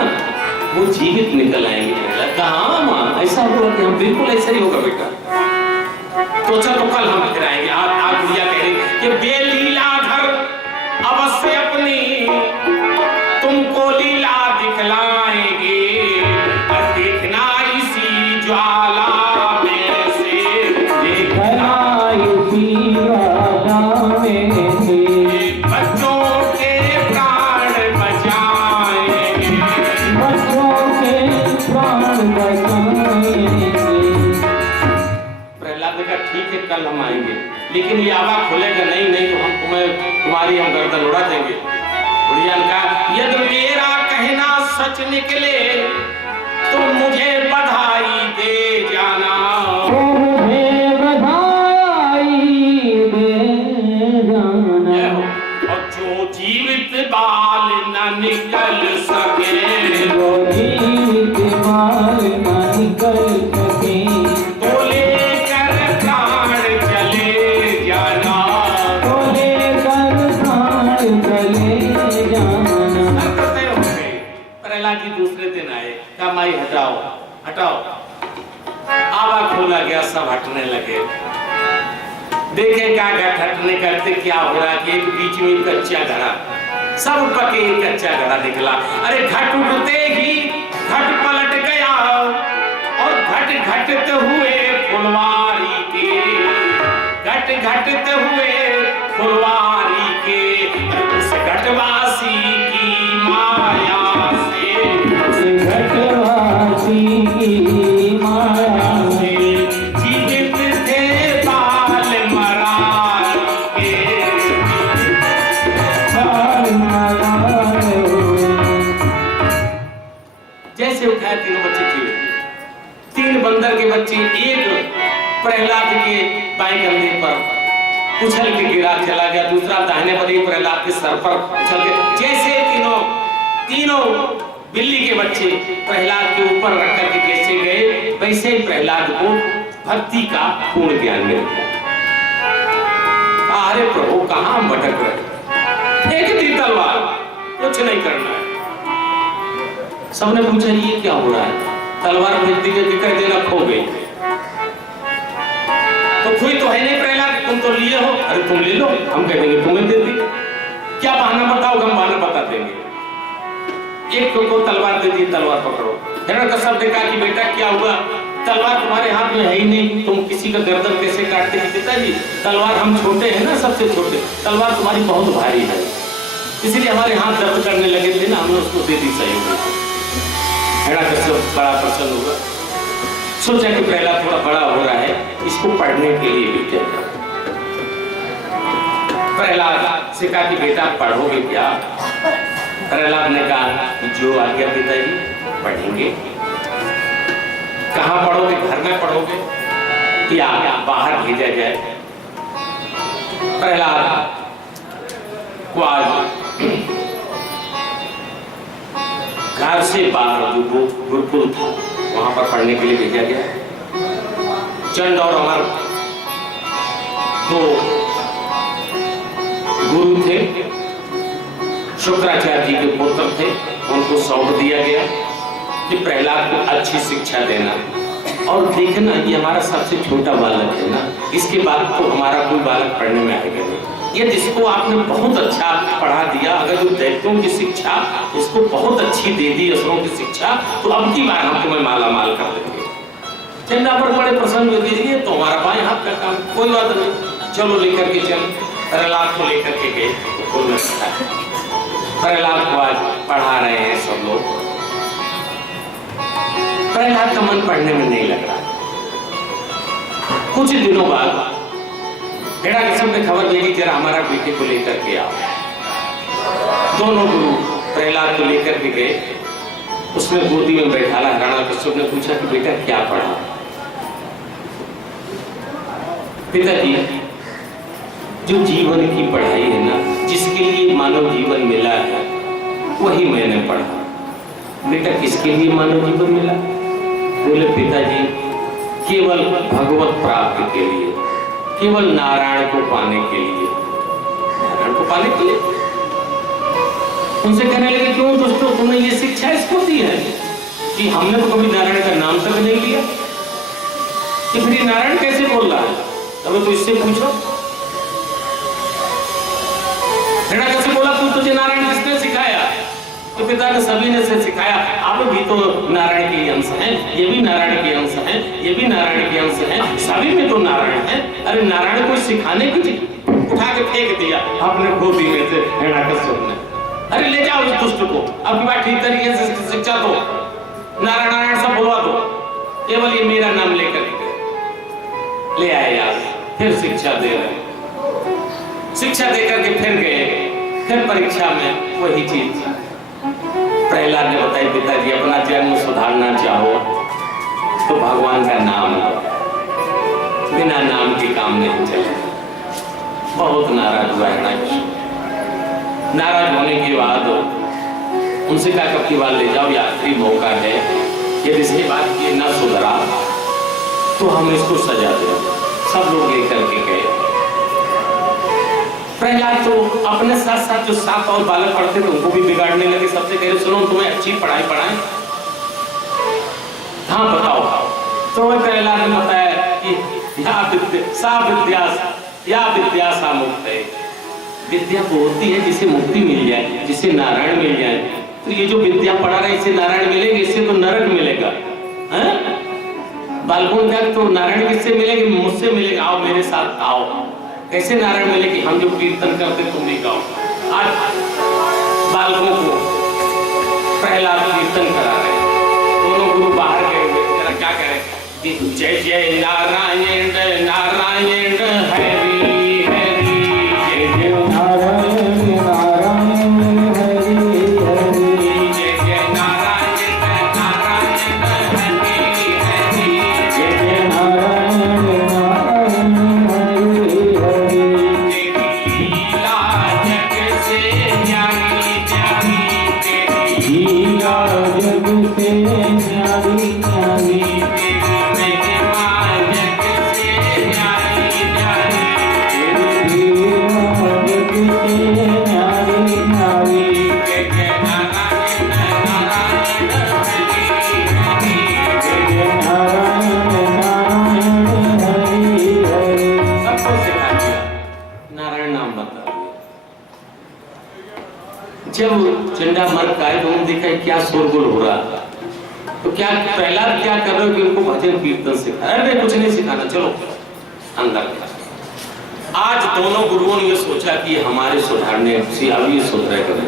वो जीवित निकल आएंगे। प्रहलाद कहा मां ऐसा हुआ कि हम बिल्कुल ऐसा ही होगा बेटा। तो अच्छा तो कल हम फिर आएंगे। आप गुड़िया कह रही कि बेलीलाधर अवश्य अपनी तुमको लीला दिखलाएंगे, देखना इसी ज्वाला में से, देखना इसी ज्वाला में से, बच्चों के प्राण बचाएंगे, बच्चों के प्राण बचाएंगे। प्रहलाद का ठीक है कल हम आएंगे, लेकिन ये आवा खुलेगा नहीं, नहीं तो हम तुम्हारी हम गर्दन उड़ा देंगे। बुढ़िया ने कहा यदि मेरा कहना सच निकले तो मुझे बधाई दे जाना, मुझे बधाई दे जाना। और जो जीवित बाल न निकल सके, वो जीवित बाल न निकल सके, तो लेकर प्राण चले जाना, तो लेकर प्राण चले जाना। प्रहलाद जी दूसरे दिन आए, कहा माई हटाओ हटाओ। आवा खोला गया, सब हटने लगे। देखे क्या घट हटने करते क्या हो रहा कि एक बीच में कच्चा घड़ा, सब पके कच्चा घड़ा निकला। अरे घट उठते ही घट पलट गया और घट घटते हुए फुलवारी के, घट घटते हुए फुलवारी के, उस घटवासी की माया से, घटवासी की माया से, जीवित थे बाल मरा के, बाल मराए हुए। जैसे उठाए तीनों बच्चे थे, तीन बंदर के बच्चे, एक प्रहलाद के बाएं कंधे पर उछल के गिरा चला गया, दूसरा दाहिने पर ही प्रहलाद के सर पर उछल के, जैसे तीनों बिल्ली के बच्चे प्रहलाद के ऊपर रख करके जैसे गए, वैसे ही प्रहलाद को भक्ति का पूर्ण ज्ञान मिल गया। अरे प्रभु कहां हम भटक रहे, एक दी तलवार, कुछ नहीं करना है। सबने पूछा ये क्या हो रहा है? तलवार भेज दी गई, कह देना खो गई। तो कोई तो है नहीं प्रहलाद, तुम तो लिए हो, अरे तुम ले लो, हम कह देंगे तुम्हें दे दी। क्या बहाना बताओ, हम बहाना बता देंगे। एक को तलवार दे दी, तलवार पकड़ो। हिरण्यकश्यप ने कहा कि बेटा क्या हुआ, तलवार तुम्हारे हाथ में है ही नहीं, तुम किसी का गर्दन कैसे काटते हैं? पिताजी तलवार हम छोटे हैं ना, सबसे छोटे, तलवार तुम्हारी बहुत भारी है, इसलिए हमारे हाथ दर्द करने लगे थे ना, हमने उसको दे दी सहयोग। हिरण्यकश्यप बड़ा प्रसन्न हुआ, सोचा कि प्रहलाद थोड़ा बड़ा हो रहा है, इसको पढ़ने के लिए भेजा। प्रहलाद से कहा कि बेटा पढ़ोगे क्या? प्रहलाद ने कहा कि जो आज्ञा पिताजी, पढ़ेंगे। कहाँ पढ़ोगे, घर में पढ़ोगे या बाहर भेजा जाए? प्रहलाद को आज घर से बाहर जो गुरुकुल था वहां पर पढ़ने के लिए भेजा गया। चंड और अमर दो गुरु थे, शुक्राचार्य जी के पुत्र थे, उनको सौंप दिया गया कि प्रहलाद को अच्छी शिक्षा देना। और देखना ये हमारा सबसे छोटा बालक है ना, इसके बाद तो हमारा कोई बालक पढ़ने में आएगा नहीं। ये जिसको आपने बहुत अच्छा पढ़ा दिया, अगर जो दैत्यों की शिक्षा इसको बहुत अच्छी दे दी, असुरों की शिक्षा, तो अब की बार हम तुम्हें माला माल कर देंगे। चंदा पर बड़े प्रसन्न हुए, दीजिए तो हमारा बाएं हाथ का काम, कोई बात नहीं, चलो लेकर के चल। प्रहलाद को लेकर के गए, प्रहलाद को आज पढ़ा रहे हैं सब लोग। प्रहलाद का मन पढ़ने में नहीं लग रहा। कुछ दिनों बाद हिरण्यकश्यप ने खबर भेजी, जरा हमारा बेटे को लेकर के आओ। दोनों गुरु प्रहलाद को लेकर के गए, उसने गोदी में बैठाला। हिरण्यकश्यप ने पूछा कि बेटा क्या पढ़ा? पिताजी जो जीवन की पढ़ाई है ना, जिसके लिए मानव जीवन मिला है, वही मैंने पढ़ा। बेटा किसके लिए मानव जीवन मिला? बोले पिताजी केवल भगवत प्राप्ति के लिए, केवल नारायण को पाने के लिए, नारायण को पाने के लिए। उनसे कहने लगे क्यों दोस्तों तुमने ये शिक्षा इसको दी है कि हमने तो कभी नारायण का नाम तक नहीं लिया, कि फिर ये नारायण कैसे बोल रहा है? तब तो इससे पूछो कैसे बोला तू, तुझे नारायण किसने सिखाया? तो पिता ने सभी ने से सिखाया। आप भी तो नारायण के अंश हैं, ये भी नारायण के अंश हैं, ये भी नारायण के अंश हैं, सभी में तो नारायण है। अरे नारायण को सिखाने की उठा के फेंक दिया अपने गोदी में से हिरण्यकश्यप ने। अरे ले जाओ इस दुष्ट को, अब बात ठीक तरीके से शिक्षा दो, नारायण नारायण सब बोलवा दो, केवल ये मेरा नाम लेकर ले आए यार। फिर शिक्षा दे रहे, शिक्षा देकर के फिर गए। फिर परीक्षा में वही चीज प्रहलाद ने बताई, पिताजी अपना जन्म सुधारना चाहो तो भगवान का नाम लो, बिना नाम के काम नहीं चलेगा। बहुत नाराज हुआ हिरण्यकश्यप। नाराज होने के बाद उनसे कहा कब की बात ले जाओ, ये आखिरी मौका है, यदि इसके बाद ये न सुधरा तो हम इसको सजा देंगे। सब लोग लेकर के गए। प्रहलाद तो अपने साथ साथ जो 7 और बालक पढ़ते थे उनको भी बिगाड़ने लगे। सबसे कह रहे सुनो तुम्हें अच्छी पढ़ाई पढ़ाएं, हाँ बताओ। तो प्रहलाद ने बताया कि या विद्या सा मुक्त है। विद्या वो होती है जिसे मुक्ति मिल जाए, जिसे नारायण मिल जाए। तो ये जो विद्या पढ़ा रहे इससे नारायण मिलेंगे, इससे तो नरक मिलेगा। बालकों का तो नारायण किससे मिलेंगे? मुझसे मिलेंगे, आओ मेरे साथ आओ। कैसे नारायण मिले कि हम जो कीर्तन करते तुम भी गाओ। आज बालकों को प्रहलाद कीर्तन करा रहे, दोनों गुरु बाहर गए हुए, जरा क्या कह रहे कि जय जय नारायण नारायण हरि हरि, जय जय नारायण नारायण हरि हरि, जय जय नारायण नारायण हरि हरि, जय जय नारायण नारायण हरि हरि। लीला जग से न्यारी न्यारी, महिमा जग से न्यारी न्यारी, लीला जग से न्यारी न्यारी, जय जय नारायण नारायण हरि हरि, जय जय नारायण नारायण हरि हरि। सबको सिखा दिया, नारायण नाम बता दिया। जब चंडा मर का है तो उन्होंने देखा क्या शोरगुल हो रहा था, तो क्या प्रहलाद क्या कर रहे हो कि उनको भजन कीर्तन सिखा? अरे कुछ नहीं सिखाना, चलो अंदर। आज दोनों गुरुओं ने ये सोचा कि हमारे सुधारने से अब ये सुधरे करें,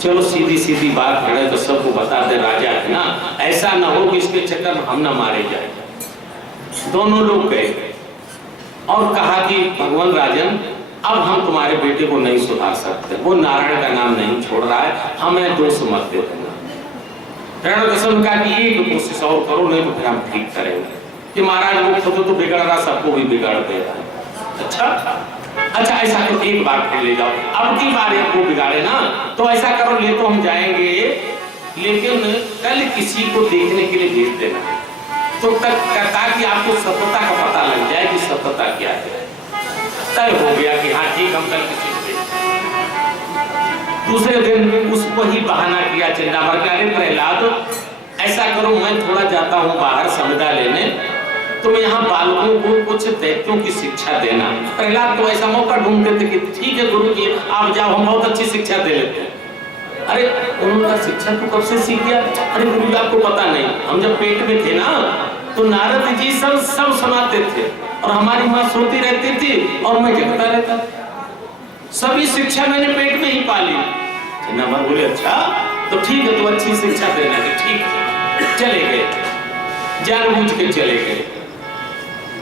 चलो सीधी सीधी बात करें तो सबको बता दे राजा है ना, ऐसा ना हो कि इसके चक्कर में हम ना मारे जाए। दोनों लोग गए और कहा कि भगवान राजन अब हम तुम्हारे बेटे को नहीं सुधार सकते, वो नारायण का नाम नहीं छोड़ रहा है, हमें दोष मत दे देना। हिरण्यकश्यप ने कहा कि एक कोशिश और करो, नहीं तो फिर हम ठीक करेंगे कि महाराज वो खुद तो बिगड़ रहा, सबको भी बिगाड़ दे रहा है। अच्छा ऐसा तो एक बार फिर ले जाओ, अब की बार वो बिगाड़े ना तो ऐसा करो, ले तो हम जाएंगे लेकिन कल किसी को देखने के लिए भेज देना, तो ताकि आपको सत्यता का पता लग जाए कि सत्यता क्या है। तय हो गया कि हाँ ठीक, हम कल किसी को दूसरे दिन उसको ही बहाना किया चंडामर का, अरे प्रहलाद ऐसा करो मैं थोड़ा जाता हूँ बाहर संविदा लेने, तुम यहाँ बालकों को कुछ दैत्यों की शिक्षा देना। प्रहलाद तो ऐसा मौका ढूंढते थे कि ठीक है गुरु जी आप जाओ, हम बहुत अच्छी शिक्षा दे लेते हैं। अरे उन्होंने शिक्षा तो कब से सीख गया? अरे गुरु जी आपको पता नहीं, हम जब पेट में थे ना तो नारद जी सब सुनाते थे और हमारी माँ सोती रहती थी और मैं जगता रहता था, सभी शिक्षा मैंने पेट में ही पाली। चंडामर बोले अच्छा तो ठीक है, तो अच्छी शिक्षा देना है, ठीक है। चले गए, जानबूझ के चले गए।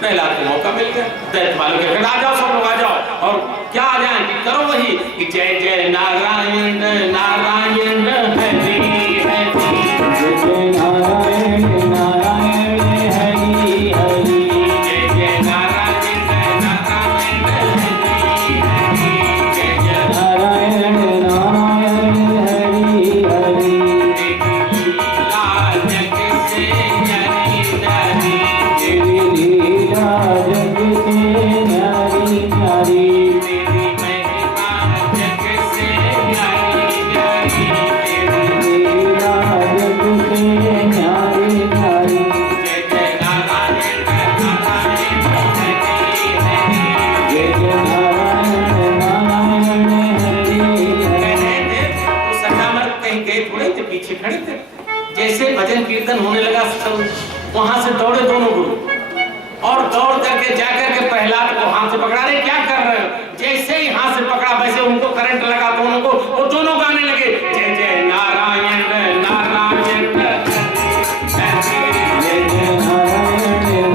प्रहलाद को मौका मिल गया, दैत्य वालों के आ जाओ सब लोग आ जाओ, और क्या आ जाए कि करो वही कि जय जय नारायण नारायण हरि हरि, जय जय नारायण नारायण हरि हरि, जय जय नारायण नारायण हरि हरि, जय जय नारायण नारायण हरि हरि, लीला जग से न्यारी न्यारी, भजन कीर्तन होने लगा, सब वहां से दौड़े दोनों गुरु और दौड़ करके जाकर के प्रहलाद को हाथ से पकड़ा। रहे क्या कर रहे हो? जैसे ही हाथ से पकड़ा वैसे उनको करंट लगा दोनों को, वो दोनों गाने लगे जय जय नारायण नारायण, जय जय नारायण नारायण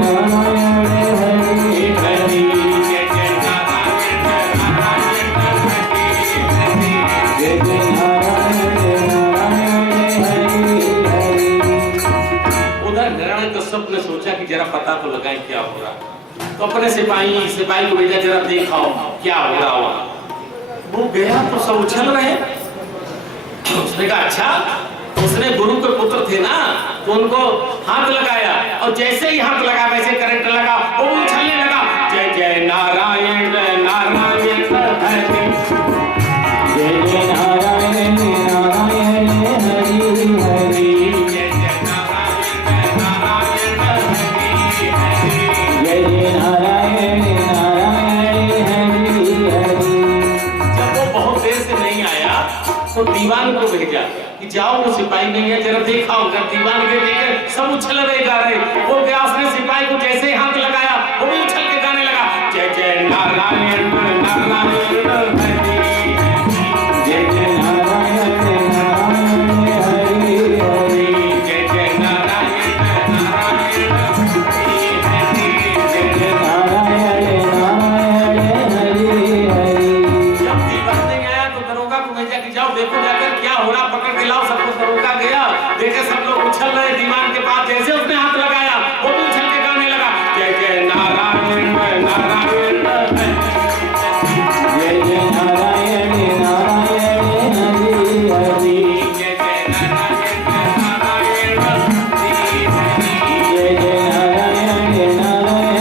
हरि हरि, जय जय नारायण नारायण हरि हरि, जय जय नारायण नारायण हरि हरि। उधर हिरण्यकश्यप ने सोचा कि जरा पता तो लगाएं क्या हो रहा, तो अपने सिपाही को भेजा, जरा देखो क्या हो रहा वहां। वो गया तो सब उछल रहे। उसने कहा अच्छा, उसने गुरु के पुत्र थे ना, तो उनको हाथ लगाया और जैसे ही हाथ लगा वैसे करंट लगा, वो उछलने लगा जय जय नारायण नारायण हरि, जय जय नारायण नारायण हरि हरि, जय जय नारायण नारायण हरि हरि, जय जय नारायण नारायण हरि हरि। जब वो बहुत देर से नहीं आया तो दीवान को भेजा कि जाओ, वो सिपाही नहीं है, जरा दिखाओ। जब दीवान के देखे सब उछल रहे गा रहे, वो गया, उसने सिपाही को जैसे ही हाथ लगाया वो भी उछल के गाने लगा जय जय नारायण नारायण हरि, जय जय नारायण नारायण हरि हरि, जय जय नारायण नारायण हरि हरि, जय जय नारायण नारायण हरि हरि। जब दीवान नहीं आया तो दरोगा को भेजा कि जाओ देखो जाकर क्या हो रहा, पकड़ के लाओ सबको। दरोगा गया, देखे सब लोग उछल रहे दीवान के पास, जैसे उसने हाथ लगाया वो भी उछल के गाने लगा जय जय नारायण नारायण हरि, जय जय नारायण नारायण हरि हरि, जय जय नारायण नारायण हरि हरि, जय जय नारायण नारायण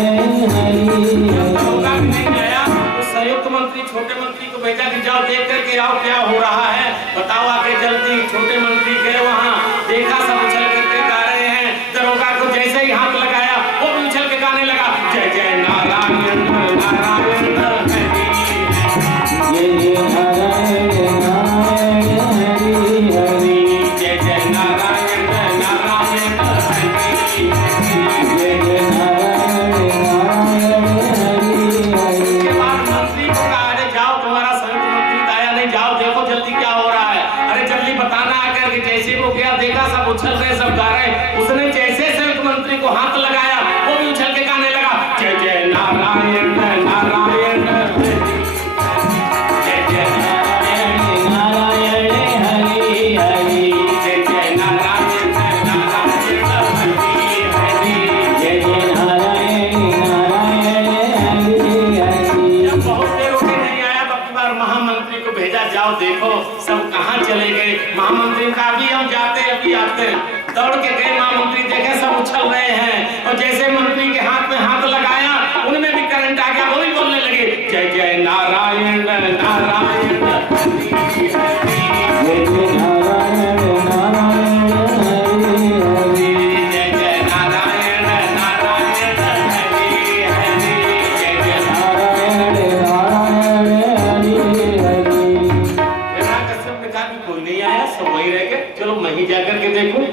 हरि हरि। दरोगा नहीं गया तो संयुक्त मंत्री छोटे मंत्री को भेजा कि जाओ देख करके आओ क्या हो रहा है, बताओ आके जल्दी। छोटे मंत्री गए वहां, देखा सब उछल करके गा रहे हैं। दरोगा को जैसे ही हाथ लगाया वो भी उछल के गाने लगा जय जय नारायण नारायण हरि, जय जय नारायण नारायण हरि हरि, जय जय नारायण नारायण हरि हरि, जय जय नारायण नारायण हरि हरि। उसके बाद मंत्री को कहा अरे जाओ, तुम्हारा संयुक्त मंत्री आया नहीं, जाओ देखो जल्दी क्या हो रहा है। अरे जल्दी बताना आकर के। जैसे वो गया, देखा सब उछल रहे सब गा रहे, उसने जैसे संयुक्त मंत्री को हाथ लगाया वो भी उछल के गाने लगा जय जय नारायण नारायण हरि, जय जय नारायण नारायण हरि हरि, जय जय नारायण नारायण हरि हरि, जय जय नारायण नारायण हरि हरि। जब बहुत देर हो गई नहीं आया तो बार महामंत्री को भेजा, जाओ देखो सब कहाँ चले गए। महामंत्री का अभी हम जाते अभी आते, दौड़ के गए। महामंत्री देखे सब उछल रहे हैं और जैसे मंत्री के हाथ में हाथ लगाया उनमें भी करंट आ गया, वो भी बोलने लगे जय जय नारायण नारायण हरि हरि, जय जय नारायण नारायण हरि हरि, जय जय नारायण नारायण हरि हरि, जय जय नारायण नारायण हरि हरि। हिरण्यकश्यप ने कहा कि कोई नहीं आया, सब वहीं रह गए, चलो मैं ही जाकर के देखूं।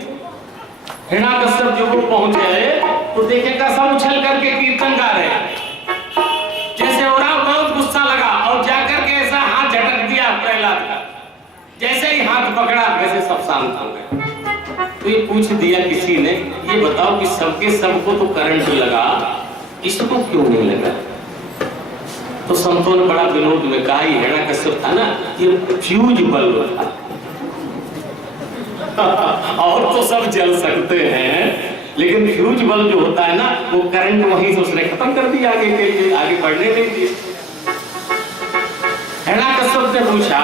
हिरण्यकश्यप जब वो पहुंच गए तो देखेगा सब उछल करके कीर्तन गा रहे हैं। जैसे हो रहा बहुत गुस्सा लगा और जाकर के ऐसा हाथ झटक दिया प्रहलाद का, जैसे ही हाथ पकड़ा वैसे सब शांत हो गए। तो ये पूछ दिया किसी ने, ये बताओ कि सबको तो करंट लगा, इसको क्यों नहीं लगा? तो संतों ने बड़ा विनोद में कहा, ये हिरण्यकश्यप था ना, ये फ्यूज बल्ब था। और तो सब जल सकते हैं लेकिन फ्यूज बल्ब जो होता है ना, वो करंट वहीं से उसने खत्म कर दिया, आगे के लिए आगे बढ़ने नहीं दिए। हिरण्यकश्यप ने पूछा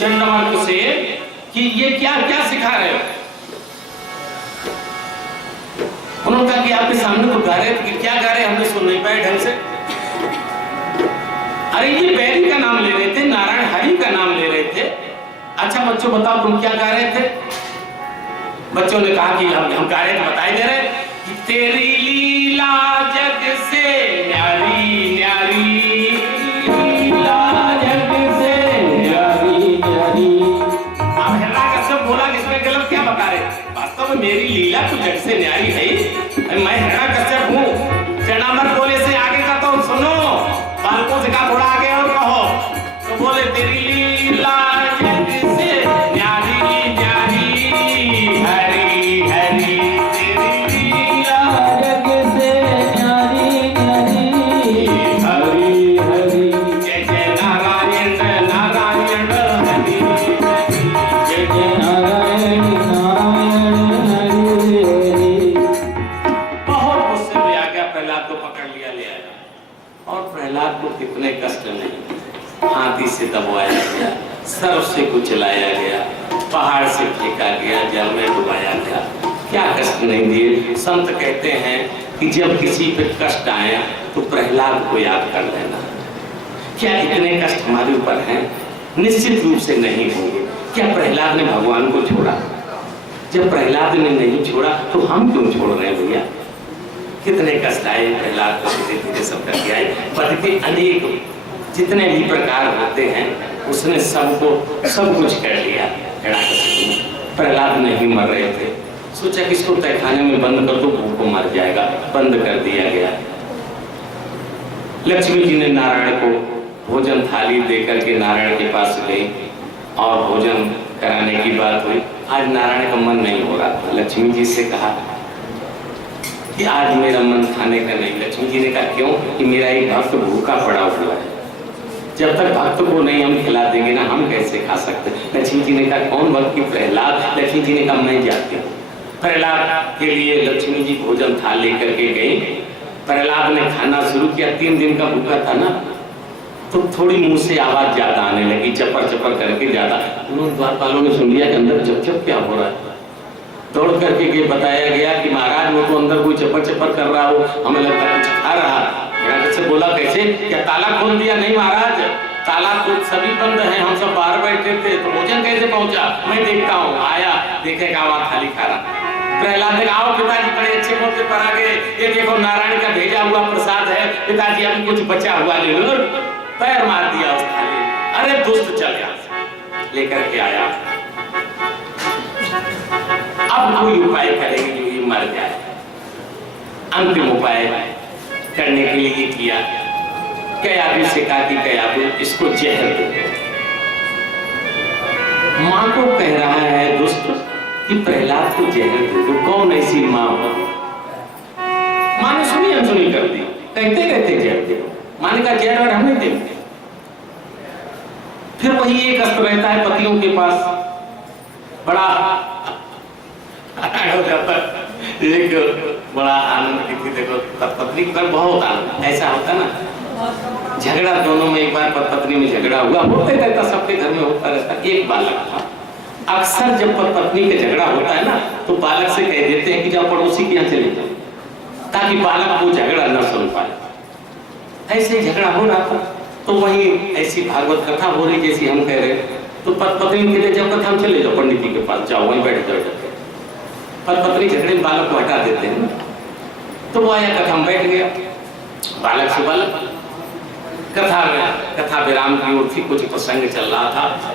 चंडमार्क से कि ये क्या क्या सिखा रहे हो? उन्होंने कहा कि आपके सामने तो गा रहे थे, कि क्या गा रहे हमने सुन नहीं पाए ढंग से। अरे ये बैरी का नाम ले रहे थे, नारायण हरि का नाम ले रहे थे। अच्छा बच्चों बताओ तुम क्या गा रहे थे? बच्चों ने कहा कि हम गा रहे थे, बताई दे रहे कि तेरी लीला जग से न्यारी न्यारी, लीला जग से न्यारी न्यारी। अब हिरण्यकश्यप बोला कि कैसे न्यारी है, मैं हिरण्यकश्यप हूँ। चढ़ा मत बोले से आगे का तो सुनो, बालकों से कहा थोड़ा आगे और कहो। तो बोले तेरी लीला जैसे न्यारी न्यारी, हरी हरी तेरी लीला जैसे न्यारी न्यारी, हरी हरी। जय जय नारायण नारायण हरि हरि, जय जय नारायण नारायण हरि हरि। बहुत गुस्से में आ गया, प्रहलाद को पकड़ लिया, ले आया। और प्रहलाद को कितने कष्ट नहीं, हाथी से दबाया गया, सर्प से कुचलाया गया, पहाड़ से फेंका गया, जल में डुबाया गया, क्या कष्ट नहीं दिए। संत कहते हैं कि जब किसी पे कष्ट आया तो प्रहलाद को याद कर लेना। क्या इतने कष्ट हमारे ऊपर हैं? निश्चित रूप से नहीं होंगे। क्या प्रहलाद ने भगवान को छोड़ा? जब प्रहलाद ने नहीं छोड़ा तो हम क्यों छोड़ रहे हैं भैया? कितने कष्ट आए प्रहलाद को, धीरे धीरे सब करके आए। पद के अनेक जितने भी प्रकार होते हैं उसने सबको सब कुछ कर लिया। प्रहलाद नहीं मर रहे थे, सोचा कि इसको तहखाने में बंद कर दो, भूख को मर जाएगा, बंद कर दिया गया। लक्ष्मी जी ने नारायण को भोजन थाली देकर के नारायण के पास गई और भोजन कराने की बात हुई। आज नारायण का मन नहीं हो रहा था, लक्ष्मी जी से कहा कि आज मेरा मन खाने का नहीं। लक्ष्मी जी ने कहा क्यों? कि मेरा एक भक्त भूखा पड़ा हुआ है, जब तक भक्त को नहीं हम खिला देंगे ना, हम कैसे खा सकते। लक्ष्मी जी ने कहा कौन भक्त? की प्रहलाद। लक्ष्मी जी ने कहा मैं जाती हूँ। प्रहलाद के लिए लक्ष्मी जी भोजन थाल लेकर के गई। प्रहलाद ने खाना शुरू किया, 3 दिन का भूखा था ना, तो थोड़ी मुंह से आवाज ज्यादा आने लगी, चपर चपर करके ज्यादा। उन्होंने द्वारपालों ने सुन लिया कि अंदर चप चप क्या हो रहा है। दौड़ करके गए, बताया गया कि महाराज वो तो अंदर कोई चपर चपर कर रहा हो, हमें लगता कुछ खा रहा। से बोला कैसे? क्या ताला खोल दिया? नहीं महाराज, ताला तो सभी बंद है, हम सब बाहर बैठे थे, तो भोजन कैसे पहुंचा? मैं देखता हूँ। आया, देखेगा वहां थाली खा रहा। प्रहलाद ने आओ पिताजी बड़े अच्छे मौके पर आ गए, ये देखो नारायण का भेजा हुआ प्रसाद है, पिताजी अभी कुछ बचा हुआ ले लो। पैर मार दिया उस थाली। अरे दुष्ट चल गया, लेकर के आया। अब कोई उपाय करेंगे जो ये मर जाए। अंतिम उपाय करने के लिए किया, कयाबू से कहा कि कयाबू इसको जहर दो। माँ को कह रहा है दुष्ट कि प्रहलाद को जहर दे दो। कौन ऐसी माँ हो? माँ ने सुनी अनसुनी कर दी, कहते कहते जहर दे दो। माँ ने कहा जहर हम नहीं देंगे। फिर वही एक अस्त्र रहता है पतियों के पास, बड़ा हो जाता है। एक बड़ा आनंद की थी, देखो पत्नी पर बहुत आनंद। ऐसा होता ना, झगड़ा दोनों में, एक बार पत्नी में झगड़ा हुआ, होते रहता, सबके घर में होता रहता। एक बालक था, अक्सर जब पत्नी का झगड़ा होता है ना तो बालक से कह देते हैं कि जाओ पड़ोसी के यहाँ चले जाओ, ताकि बालक वो झगड़ा न सुन पाए। ऐसे झगड़ा हो रहा था, तो वही ऐसी भागवत कथा हो रही जैसी हम कह रहे। तो पत्नी कहते जब कथा हम चले जाओ पंडित जी के पास, जाओ वहीं बैठ जाओ। पत्नी झगड़े में बालक को हटा देते हैं ना, तो वो आया, कथा में बैठ गया। बालक से बालक कथा में, कथा विराम की ओर थी, कुछ प्रसंग चल रहा था।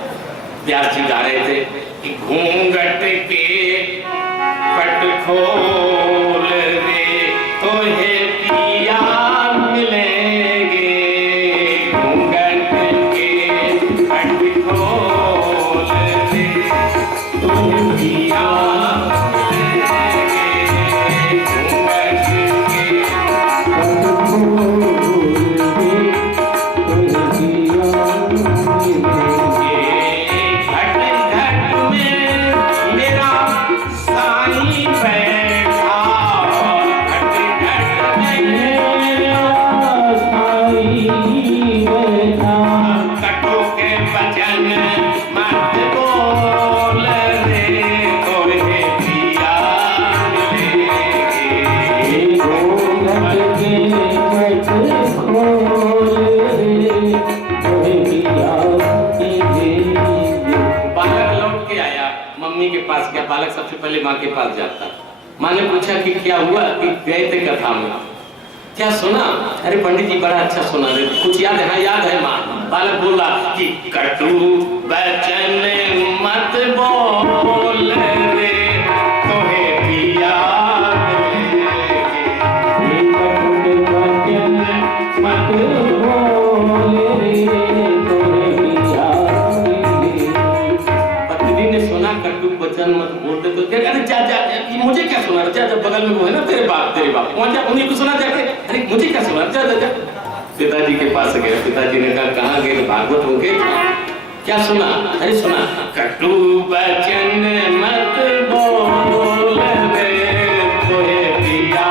व्यास जी गा रहे थे कि घूंघट के पट खोल दे तो हे पिया मिलेंगे, घूंघट के पट खोल दे तो हे पिया बालक सबसे पहले माँ के पास जाता। माँ ने पूछा कि क्या हुआ, कि गए थे कथा में, क्या सुना? अरे पंडित जी बड़ा अच्छा सुना रहे, कुछ याद है? हाँ याद है माँ। बालक बोला कि कटु वचन मत बोल रे, तोहे पिया वचन मत बोलते तो क्या, अरे जा जा, ये मुझे क्या सुना, जा जा, बगल में वो है ना तेरे बाप वहां जा, उन्हीं को सुना जाके, अरे मुझे क्या सुना, जा जा जा। पिताजी के पास गया, पिताजी ने कहा कहाँ गए, भागवत हो गए, क्या सुना, अरे सुना, कटु वचन मत बोल रे तोहे दिया,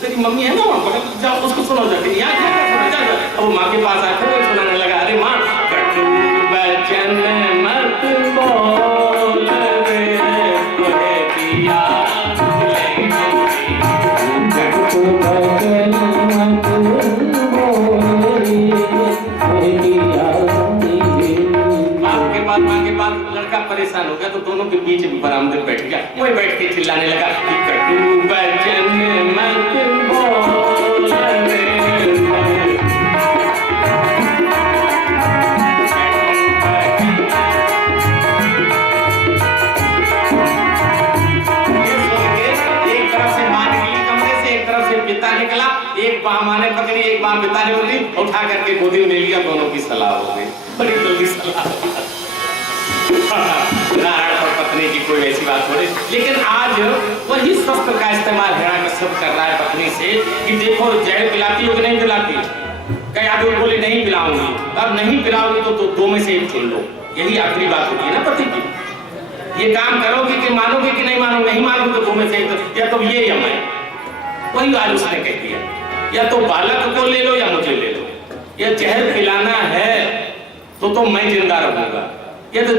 तेरी मम्मी है ना वहाँ पर, जा उसको सुनो जाके, यहाँ क्या सुना, जा जा। अब माँ के पास आकर वो सुनाने लगा, अरे माँ कटु वचन मत बोल रे तोहे दिया, कटु वचन मत बोल रे तोहे दिया। माँ के बाद लड़का परेशान हो गया तो दोनों के बीच बरामदे में बैठ गया, वही बैठ के चिल्लाने लगा कि कटु वचन मत बोल रे, एक तरफ से माँ निकली कमरे से, एक तरफ से पिता निकला, एक बाँ माँ ने पकड़ी, एक बाँ पिता ने पकड़ी, उठा करके गोदी में ले लिया, दोनों की सलाह हो गई, बड़ी जल्दी सलाह। नारायण और पत्नी की कोई ऐसी बात हो रही, लेकिन आज वही शस्त्र का इस्तेमाल हिरण्यकश्यप कर रहा है पत्नी से कि देखो जहर पिलाती हो कि नहीं पिलाती, कई आदमी बोले नहीं पिलाऊंगी, अब नहीं पिलाओगी तो दो में से एक चुन लो, यही आखिरी बात होती है ना पति की, ये काम करोगे कि मानोगे कि नहीं मानोगे, नहीं मानोगे तो दो में से एक, या तो ये या मैं, वही आज उसने कह दिया, या तो बालक को ले लो या मुझे ले लो, या जहर पिलाना है तो मैं जिंदा रहूंगा, या तो